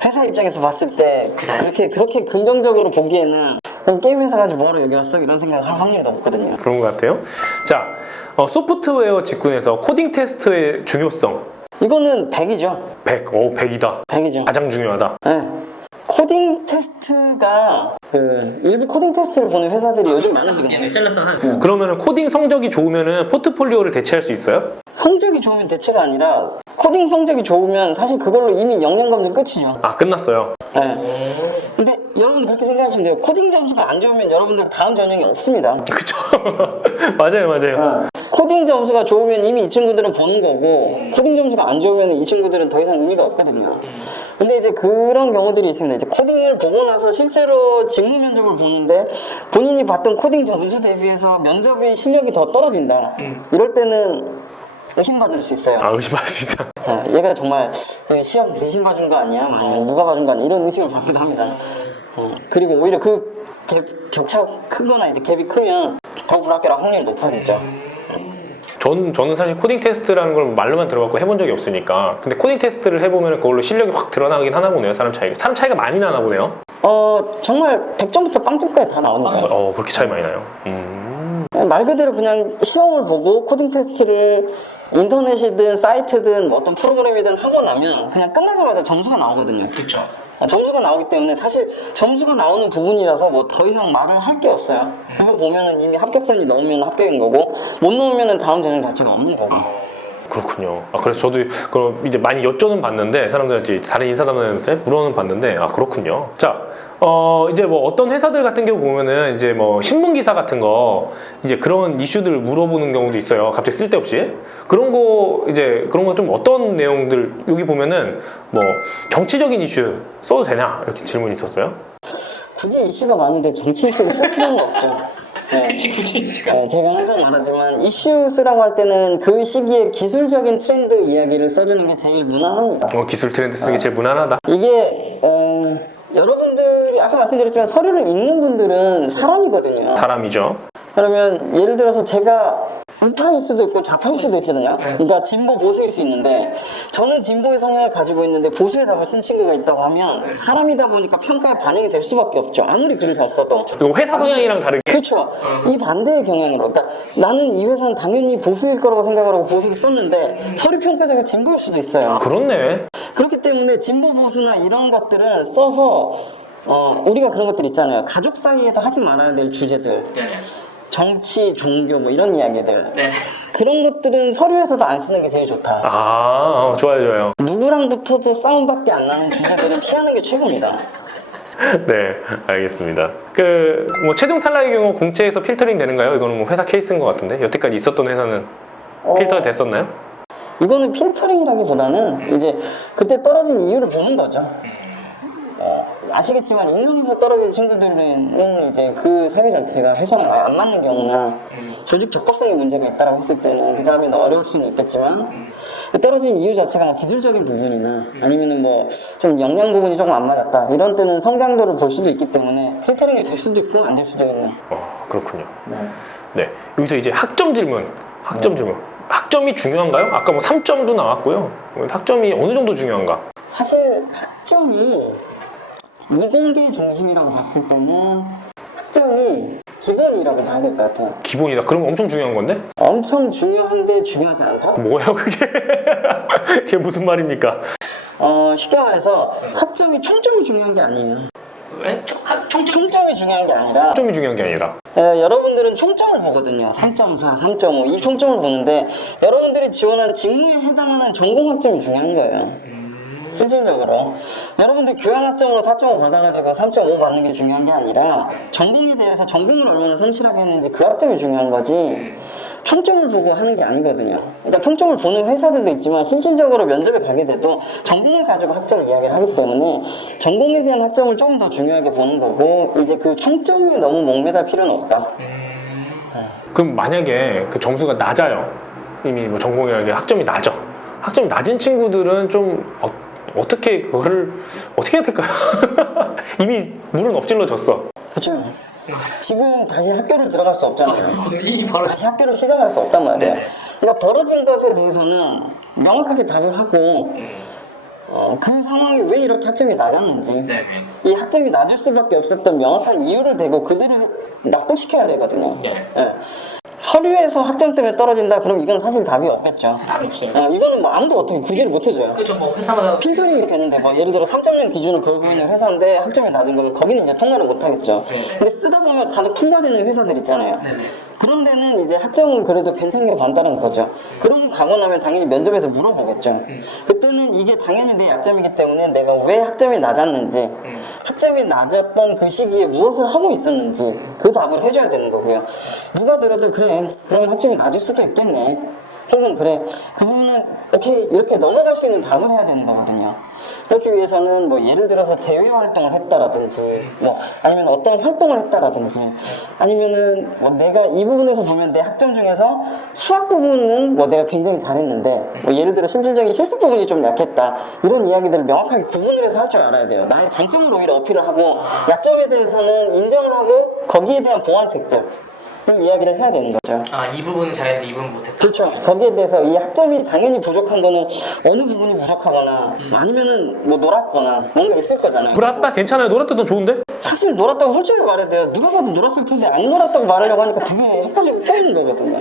회사 입장에서 봤을 때 그렇게 긍정적으로 보기에는 그럼 게임 회사 가지고 뭐하러 여기 왔어? 이런 생각을 할 확률이 높거든요. 그런 것 같아요. 자, 소프트웨어 직군에서 코딩 테스트의 중요성. 이거는 100이죠. 100. 오, 100이다. 100이죠. 가장 중요하다. 네. 코딩 테스트가 일부 코딩 테스트를 보는 회사들이 요즘 많아지거든요. 잘라서 한. 그러면은 코딩 성적이 좋으면은 포트폴리오를 대체할 수 있어요? 성적이 좋으면 대체가 아니라 코딩 성적이 좋으면 사실 그걸로 이미 역량 검증 끝이죠. 아, 끝났어요. 네. 근데 여러분들 그렇게 생각하시면 돼요. 코딩 점수가 안 좋으면 여러분들 다음 전형이 없습니다. 그쵸. 맞아요. 코딩 점수가 좋으면 이미 이 친구들은 보는 거고 코딩 점수가 안 좋으면 이 친구들은 더 이상 의미가 없거든요. 근데 이제 그런 경우들이 있습니다. 이제 코딩을 보고 나서 실제로 직무 면접을 보는데 본인이 봤던 코딩 점수 대비해서 면접의 실력이 더 떨어진다. 이럴 때는 의심받을 수 있어요. 아, 의심할 수 있다. 얘가 정말 시험 대신 봐준 거 아니야? 아니면 누가 봐준 거 아니야? 이런 의심을 받기도 합니다. 그리고 오히려 그 격차가 크거나 이제 갭이 크면 더 불합격할 확률이 높아지죠. 저는 사실 코딩 테스트라는 걸 말로만 들어봤고 해본 적이 없으니까. 근데 코딩 테스트를 해보면 그걸로 실력이 확 드러나긴 하나 보네요. 사람 차이가 많이 나나 보네요. 정말 100점부터 빵점까지 다 나오니까요. 그렇게 차이 많이 나요. 말 그대로 그냥 시험을 보고 코딩 테스트를 인터넷이든 사이트든 뭐 어떤 프로그램이든 하고 나면 그냥 끝나자마자 점수가 나오거든요. 그렇죠. 점수가 나오기 때문에 사실 점수가 나오는 부분이라서 뭐 더 이상 말을 할 게 없어요. 그거 보면은 이미 합격선이 넘으면 합격인 거고 못 넘으면은 다음 전형 자체가 없는 거고. 그렇군요. 그래서 저도 그럼 이제 많이 여쭤는 봤는데 사람들한테 다른 인사담한테 물어는 봤는데 그렇군요. 자, 이제 뭐 어떤 회사들 같은 경우 보면은 이제 뭐 신문 기사 같은 거 이제 그런 이슈들 물어보는 경우도 있어요. 갑자기 쓸데없이 그런 거 좀 어떤 내용들 여기 보면은 뭐 정치적인 이슈 써도 되냐 이렇게 질문이 있었어요. 굳이 이슈가 많은데 정치 이슈를 쓸 필요는 없죠. 네. 굳이 이슈가. 제가 항상 말하지만 이슈 쓰라고 할 때는 그 시기에 기술적인 트렌드 이야기를 써주는 게 제일 무난합니다. 기술 트렌드 쓰는 게 제일 무난하다. 이게 여러분들이 아까 말씀드렸지만 서류를 읽는 분들은 사람이거든요. 사람이죠. 그러면 예를 들어서 제가 우파일 수도 있고 좌파일 수도 있잖아요. 그러니까 진보 보수일 수 있는데 저는 진보의 성향을 가지고 있는데 보수의 답을 쓴 친구가 있다고 하면 사람이다 보니까 평가에 반영이 될 수밖에 없죠. 아무리 글을 잘 써도. 이거 회사 성향이랑 다르게. 그렇죠. 이 반대의 경향으로. 그러니까 나는 이 회사는 당연히 보수일 거라고 생각을 하고 보수를 썼는데 서류 평가자가 진보일 수도 있어요. 그렇네. 그렇기 때문에 진보 보수나 이런 것들은 써서 우리가 그런 것들 있잖아요. 가족 사이에도 하지 말아야 될 주제들. 네. 정치, 종교 뭐 이런 이야기들. 네. 그런 것들은 서류에서도 안 쓰는 게 제일 좋다. 좋아요. 누구랑 붙어도 싸움밖에 안 나는 주제들은 피하는 게 최고입니다. 네, 알겠습니다. 뭐 최종 탈락의 경우 공채에서 필터링 되는가요? 이거는 뭐 회사 케이스인 것 같은데 여태까지 있었던 회사는 필터 됐었나요? 이거는 필터링이라기보다는 이제 그때 떨어진 이유를 보는 거죠. 아시겠지만 인성에서 떨어진 친구들은 이제 그 사회 자체가 회사랑 아예 안 맞는 경우나 조직 적합성에 문제가 있다고 했을 때는 그 다음에 어려울 수는 있겠지만 떨어진 이유 자체가 뭐 기술적인 부분이나 아니면은 뭐 좀 역량 부분이 조금 안 맞았다 이런 때는 성장도를 볼 수도 있기 때문에 필터링이 될 수도 있고 안 될 수도 있는. 그렇군요. 네, 여기서 이제 학점 질문. 학점이 중요한가요? 아까 뭐 3점도 나왔고요. 학점이 어느 정도 중요한가? 사실 학점이 이공계 중심이라고 봤을 때는 학점이 기본이라고 봐야 될 것 같아요. 기본이다. 그럼 엄청 중요한 건데? 엄청 중요한데 중요하지 않다? 뭐예요 그게? 그게 무슨 말입니까? 쉽게 말해서 학점이 총점이 중요한 게 아니에요. 왜? 총점이 중요한 게 아니라 학점이 중요한 게 아니라 여러분들은 총점을 보거든요. 3.4, 3.5 이 총점을 보는데 여러분들이 지원한 직무에 해당하는 전공 학점이 중요한 거예요. 실질적으로 여러분들 교양 학점으로 4.5 받아가지고 3.5 받는 게 중요한 게 아니라 전공에 대해서 전공을 얼마나 성실하게 했는지 그 학점이 중요한 거지 총점을 보고 하는 게 아니거든요. 그러니까 총점을 보는 회사들도 있지만 실질적으로 면접에 가게 돼도 전공을 가지고 학점을 이야기를 하기 때문에 전공에 대한 학점을 조금 더 중요하게 보는 거고 이제 그 총점에 너무 목매달 필요는 없다. 그럼 만약에 그 점수가 낮아요. 이미 뭐 전공이라는 게 학점이 낮아. 학점이 낮은 친구들은 좀 어떻게 그거를 어떻게 해야 될까요? 이미 물은 엎질러졌어. 그쵸? 지금 다시 학교를 들어갈 수 없잖아요. 이 바로 다시 학교를 시작할 수 없단 말이에요. 그러니까 벌어진 것에 대해서는 명확하게 답을 하고 그 상황이 왜 이렇게 학점이 낮았는지 이 학점이 낮을 수밖에 없었던 명확한 이유를 대고 그들을 납득시켜야 되거든요. 예. 서류에서 학점 때문에 떨어진다? 그럼 이건 사실 답이 없겠죠. 답이 없어요. 이거는 뭐 아무도 어떻게 구제를 못 해줘요. 그죠, 뭐 회사마다 필터링이 되는데 뭐 예를 들어 3.0 기준을 걸고 있는 회사인데 학점이 낮은 거면 거기는 이제 통과를 못 하겠죠. 근데 쓰다 보면 간혹 통과되는 회사들 있잖아요. 그런 데는 이제 학점은 그래도 괜찮게 반다는 거죠. 그러고 가고 나면 당연히 면접에서 물어보겠죠. 그때는 이게 당연히 내 약점이기 때문에 내가 왜 학점이 낮았는지, 학점이 낮았던 그 시기에 무엇을 하고 있었는지 그 답을 해줘야 되는 거고요. 누가 들어도 그래, 그럼 학점이 낮을 수도 있겠네. 혹은 그래, 그 부분은 오케이 이렇게 넘어갈 수 있는 답을 해야 되는 거거든요. 그렇기 위해서는 뭐 예를 들어서 대외 활동을 했다라든지 뭐 아니면 어떤 활동을 했다라든지 아니면은 뭐 내가 이 부분에서 보면 내 학점 중에서 수학 부분은 뭐 내가 굉장히 잘했는데 뭐 예를 들어 실질적인 실습 부분이 좀 약했다 이런 이야기들을 명확하게 구분을 해서 할 줄 알아야 돼요. 나의 장점을 오히려 어필을 하고 약점에 대해서는 인정을 하고 거기에 대한 보완책들 이야기를 해야 되는 거죠. 이 부분은 잘했는데 이 부분은 못했다. 그렇죠. 거기에 대해서 이 학점이 당연히 부족한 거는 어느 부분이 부족하거나 아니면은 뭐 놀았거나 뭔가 있을 거잖아요. 놀았다 괜찮아요. 놀았다 더 좋은데? 사실 놀았다고 솔직히 말해야 돼요. 누가 봐도 놀았을 텐데 안 놀았다고 말하려고 하니까 되게 헷갈리고 꼬이는 거거든요.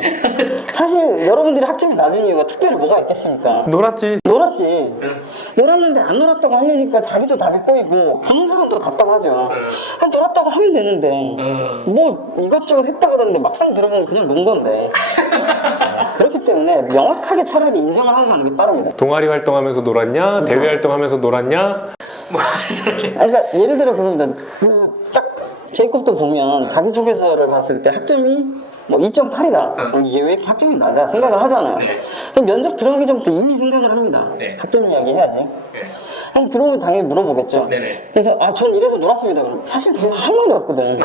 사실 여러분들이 학점이 낮은 이유가 특별히 뭐가 있겠습니까? 놀았지. 놀았지. 놀았는데 안 놀았다고 하려니까 자기도 답이 꼬이고 보는 사람도 답답하죠. 놀았다고 하면 되는데 뭐 이것저것 했다 그러는데 막상 들어보면 그냥 논 건데. 그렇기 때문에 명확하게 차라리 인정을 하고 가는 게 빠릅니다. 동아리 활동하면서 놀았냐? 대외 활동하면서 놀았냐? 그러니까 예를 들어 그럽니다. 딱 제이콥도 보면 자기소개서를 봤을 때 학점이 뭐 2.8이다. 이게 왜 이렇게 학점이 낮아? 생각을 하잖아요. 그럼 면접 들어가기 전부터 이미 생각을 합니다. 학점 이야기 해야지. 그럼 들어오면 당연히 물어보겠죠. 그래서 전 이래서 놀았습니다. 그럼 사실 더 이상 할 말이 없거든.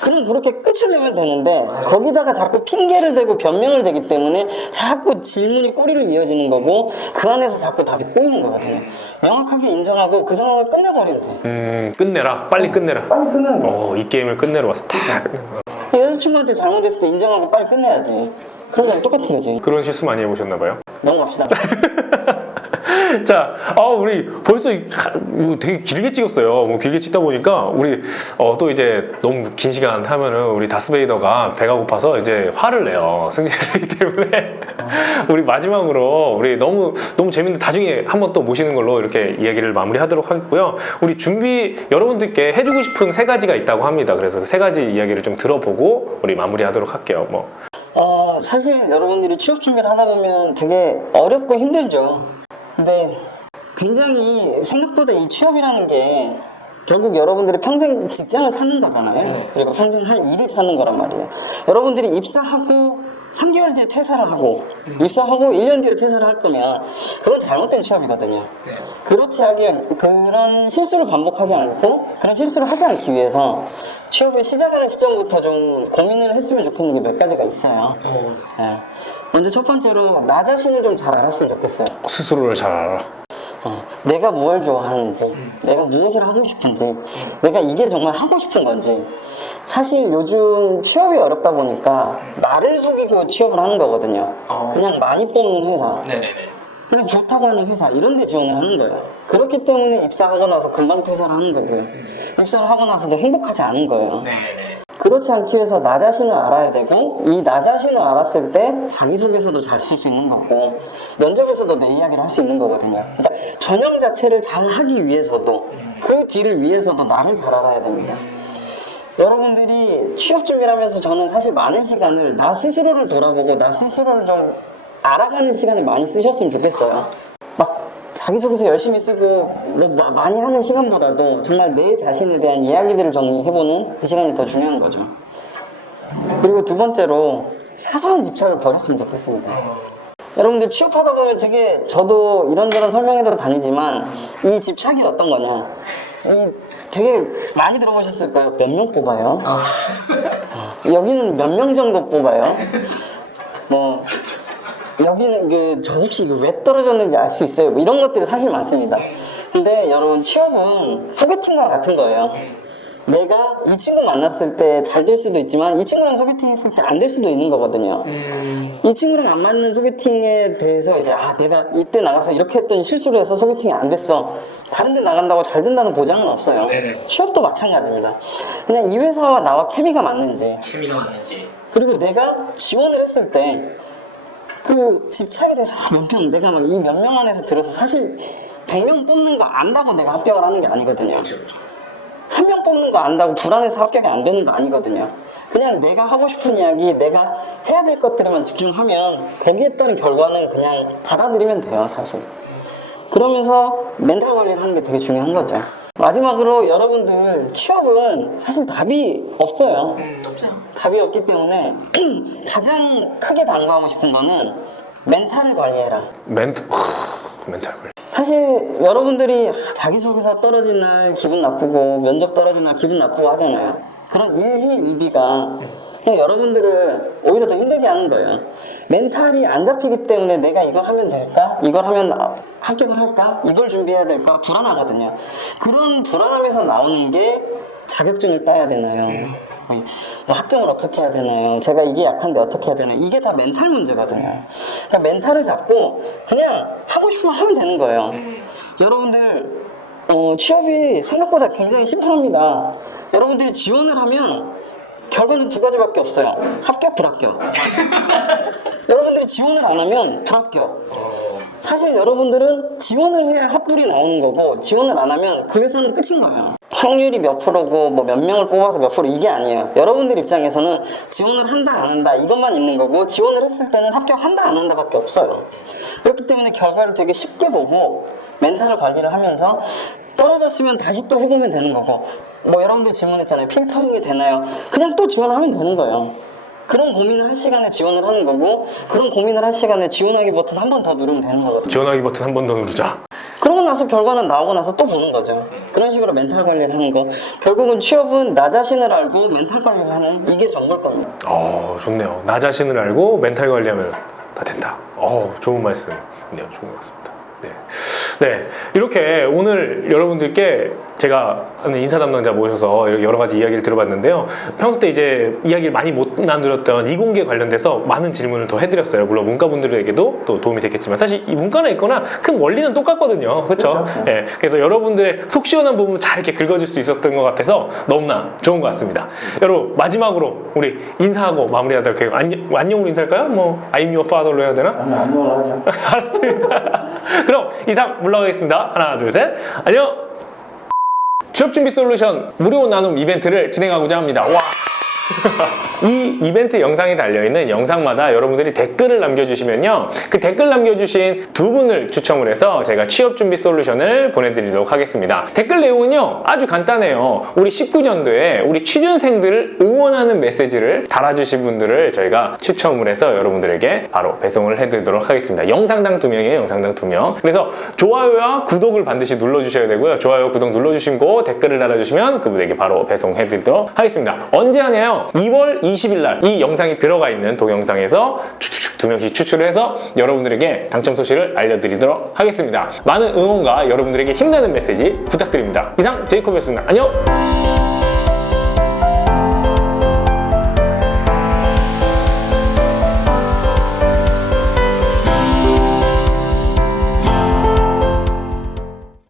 그럼 그렇게 끝을 내면 되는데 거기다가 자꾸 핑계를 대고 변명을 대기 때문에 자꾸 질문이 꼬리를 이어지는 거고 그 안에서 자꾸 답이 꼬이는 거거든요. 명확하게 인정하고 그 상황을 끝내버리면 돼. 끝내라. 빨리 끝내라. 빨리 끝내는 거야. 이 게임을 끝내러 왔어. 탁. 여자친구한테 잘못했을 때 인정하고 빨리 끝내야지. 그런 거랑 똑같은 거지. 그런 실수 많이 해보셨나봐요. 넘어갑시다. 자, 우리 벌써 이거 되게 길게 찍었어요. 뭐 길게 찍다 보니까 우리 또 이제 너무 긴 시간 하면은 우리 다스베이더가 배가 고파서 이제 화를 내요. 승리를 하기 때문에 우리 마지막으로 우리 너무 재밌는데 나중에 한번 또 모시는 걸로 이렇게 이야기를 마무리하도록 하겠고요. 우리 여러분들께 해주고 싶은 3가지가 있다고 합니다. 그래서 그 3가지 이야기를 좀 들어보고 우리 마무리하도록 할게요. 사실 여러분들이 취업 준비를 하다 보면 되게 어렵고 힘들죠. 근데 굉장히 생각보다 이 취업이라는 게 결국 여러분들이 평생 직장을 찾는 거잖아요. 그리고 평생 할 일을 찾는 거란 말이에요. 여러분들이 입사하고 3개월 뒤에 퇴사를 하고 입사하고 1년 뒤에 퇴사를 할 거면 그건 잘못된 취업이거든요. 그렇지 않게 그런 실수를 반복하지 않고 그런 실수를 하지 않기 위해서 취업을 시작하는 시점부터 좀 고민을 했으면 좋겠는 게 몇 가지가 있어요. 먼저 첫 번째로 나 자신을 좀 잘 알았으면 좋겠어요. 스스로를 잘 알아. 내가 뭘 좋아하는지, 내가 무엇을 하고 싶은지, 내가 이게 정말 하고 싶은 건지. 사실 요즘 취업이 어렵다 보니까 나를 속이고 취업을 하는 거거든요. 그냥 많이 뽑는 회사, 그냥 좋다고 하는 회사 이런 데 지원을 하는 거예요. 그렇기 때문에 입사하고 나서 금방 퇴사를 하는 거고요. 입사를 하고 나서도 행복하지 않은 거예요. 그렇지 않기 위해서 나 자신을 알아야 되고 이 나 자신을 알았을 때 자기소개서도 잘 쓸 수 있는 거고 면접에서도 내 이야기를 할 수 있는 거거든요. 그러니까 전형 자체를 잘 하기 위해서도 그 뒤를 위해서도 나를 잘 알아야 됩니다. 여러분들이 취업 준비를 하면서 저는 사실 많은 시간을 나 스스로를 돌아보고 나 스스로를 좀 알아가는 시간을 많이 쓰셨으면 좋겠어요. 막 자기소개서 열심히 쓰고 뭐 많이 하는 시간보다도 정말 내 자신에 대한 이야기들을 정리해보는 그 시간이 더 중요한 거죠. 그리고 두 번째로 사소한 집착을 버렸으면 좋겠습니다. 여러분들 취업하다 보면 되게 저도 이런저런 설명회로 다니지만 이 집착이 어떤 거냐, 이 되게 많이 들어보셨을 거예요. 몇 명 뽑아요? 여기는 몇 명 정도 뽑아요? 뭐 여기는 저 혹시 이거 왜 떨어졌는지 알 수 있어요? 뭐 이런 것들이 사실 많습니다. 근데 여러분 취업은 소개팅과 같은 거예요. 내가 이 친구 만났을 때 잘 될 수도 있지만 이 친구랑 소개팅 했을 때 안 될 수도 있는 거거든요. 이 친구랑 안 맞는 소개팅에 대해서 이제 내가 이때 나가서 이렇게 했더니 실수를 해서 소개팅이 안 됐어. 다른 데 나간다고 잘 된다는 보장은 없어요. 네네. 취업도 마찬가지입니다. 그냥 이 회사와 나와 케미가 맞는지, 재미가 많은지. 그리고 내가 지원을 했을 때 그 집착에 대해서 몇 명, 내가 막 이 몇 명 안에서 들어서 사실 100명 뽑는 거 안다고 내가 합격을 하는 게 아니거든요. 한 명 뽑는 거 안다고 불안해서 합격이 안 되는 거 아니거든요. 그냥 내가 하고 싶은 이야기, 내가 해야 될 것들에만 집중하면 거기에 따른 결과는 그냥 받아들이면 돼요, 사실. 그러면서 멘탈 관리를 하는 게 되게 중요한 거죠. 마지막으로 여러분들 취업은 사실 답이 없어요. 없죠. 답이 없기 때문에 가장 크게 당부하고 싶은 거는 멘탈을 관리해라. 멘탈 관리. 사실 여러분들이 자기소개서 떨어진 날 기분 나쁘고 면접 떨어진 날 기분 나쁘고 하잖아요. 그런 일희일비가 그냥 여러분들을 오히려 더 힘들게 하는 거예요. 멘탈이 안 잡히기 때문에 내가 이걸 하면 될까? 이걸 하면 합격을 할까? 이걸 준비해야 될까? 불안하거든요. 그런 불안함에서 나오는 게 자격증을 따야 되나요? 뭐 학점을 어떻게 해야 되나요? 제가 이게 약한데 어떻게 해야 되나요? 이게 다 멘탈 문제거든요. 그러니까 멘탈을 잡고 그냥 하고 싶으면 하면 되는 거예요. 여러분들 취업이 생각보다 굉장히 심플합니다. 여러분들이 지원을 하면 결과는 두 가지밖에 없어요. 합격, 불합격. 여러분들이 지원을 안 하면 불합격. 사실 여러분들은 지원을 해야 합불이 나오는 거고 지원을 안 하면 그 회사는 끝인 거예요. 확률이 몇 프로고 뭐 몇 명을 뽑아서 몇 프로 이게 아니에요. 여러분들 입장에서는 지원을 한다 안 한다 이것만 있는 거고 지원을 했을 때는 합격한다 안 한다 밖에 없어요. 그렇기 때문에 결과를 되게 쉽게 보고 멘탈을 관리를 하면서 떨어졌으면 다시 또 해보면 되는 거고, 뭐 여러분들 질문했잖아요. 필터링이 되나요? 그냥 또 지원하면 되는 거예요. 그런 고민을 할 시간에 지원을 하는 거고, 그런 고민을 할 시간에 지원하기 버튼 한 번 더 누르면 되는 거거든요. 지원하기 버튼 한 번 더 누르자. 그러고 나서 결과는 나오고 나서 또 보는 거죠. 그런 식으로 멘탈 관리를 하는 거. 결국은 취업은 나 자신을 알고 멘탈 관리를 하는 이게 전부일 겁니다. 좋네요. 나 자신을 알고 멘탈 관리하면 다 된다. 좋은 말씀이네요. 좋은 것 같습니다. 네, 이렇게 오늘 여러분들께 제가 아는 인사 담당자 모셔서 이렇게 여러 가지 이야기를 들어봤는데요. 평소 때 이제 이야기를 많이 못 나누었던 이공계 관련돼서 많은 질문을 더 해드렸어요. 물론 문과분들에게도 또 도움이 됐겠지만 사실 이 문과나 있거나 큰 원리는 똑같거든요. 그렇죠? 네, 그래서 여러분들의 속 시원한 부분 잘 이렇게 긁어줄 수 있었던 것 같아서 너무나 좋은 것 같습니다. 여러분 마지막으로 우리 인사하고 마무리하도록 해요. 안녕으로 인사할까요? 뭐 I'm your father로 해야 되나? 안녕을 하죠. 알았습니다. 그럼 이상 물러가겠습니다. 하나, 둘, 셋. 안녕. 취업준비 솔루션 무료 나눔 이벤트를 진행하고자 합니다. 와. 이 이벤트 영상이 달려있는 영상마다 여러분들이 댓글을 남겨주시면요, 그 댓글 남겨주신 두 분을 추첨을 해서 제가 취업준비 솔루션을 보내드리도록 하겠습니다. 댓글 내용은요 아주 간단해요. 우리 19년도에 우리 취준생들을 응원하는 메시지를 달아주신 분들을 저희가 추첨을 해서 여러분들에게 바로 배송을 해드리도록 하겠습니다. 영상당 2명이에요. 영상당 2명. 그래서 좋아요와 구독을 반드시 눌러주셔야 되고요. 좋아요, 구독 눌러주시고 댓글을 달아주시면 그분에게 바로 배송해드리도록 하겠습니다. 언제 하냐요? 2월 20일 날 이 영상이 들어가 있는 동영상에서 축축축 2명씩 추출을 해서 여러분들에게 당첨 소식을 알려드리도록 하겠습니다. 많은 응원과 여러분들에게 힘나는 메시지 부탁드립니다. 이상 제이콥이었습니다. 안녕!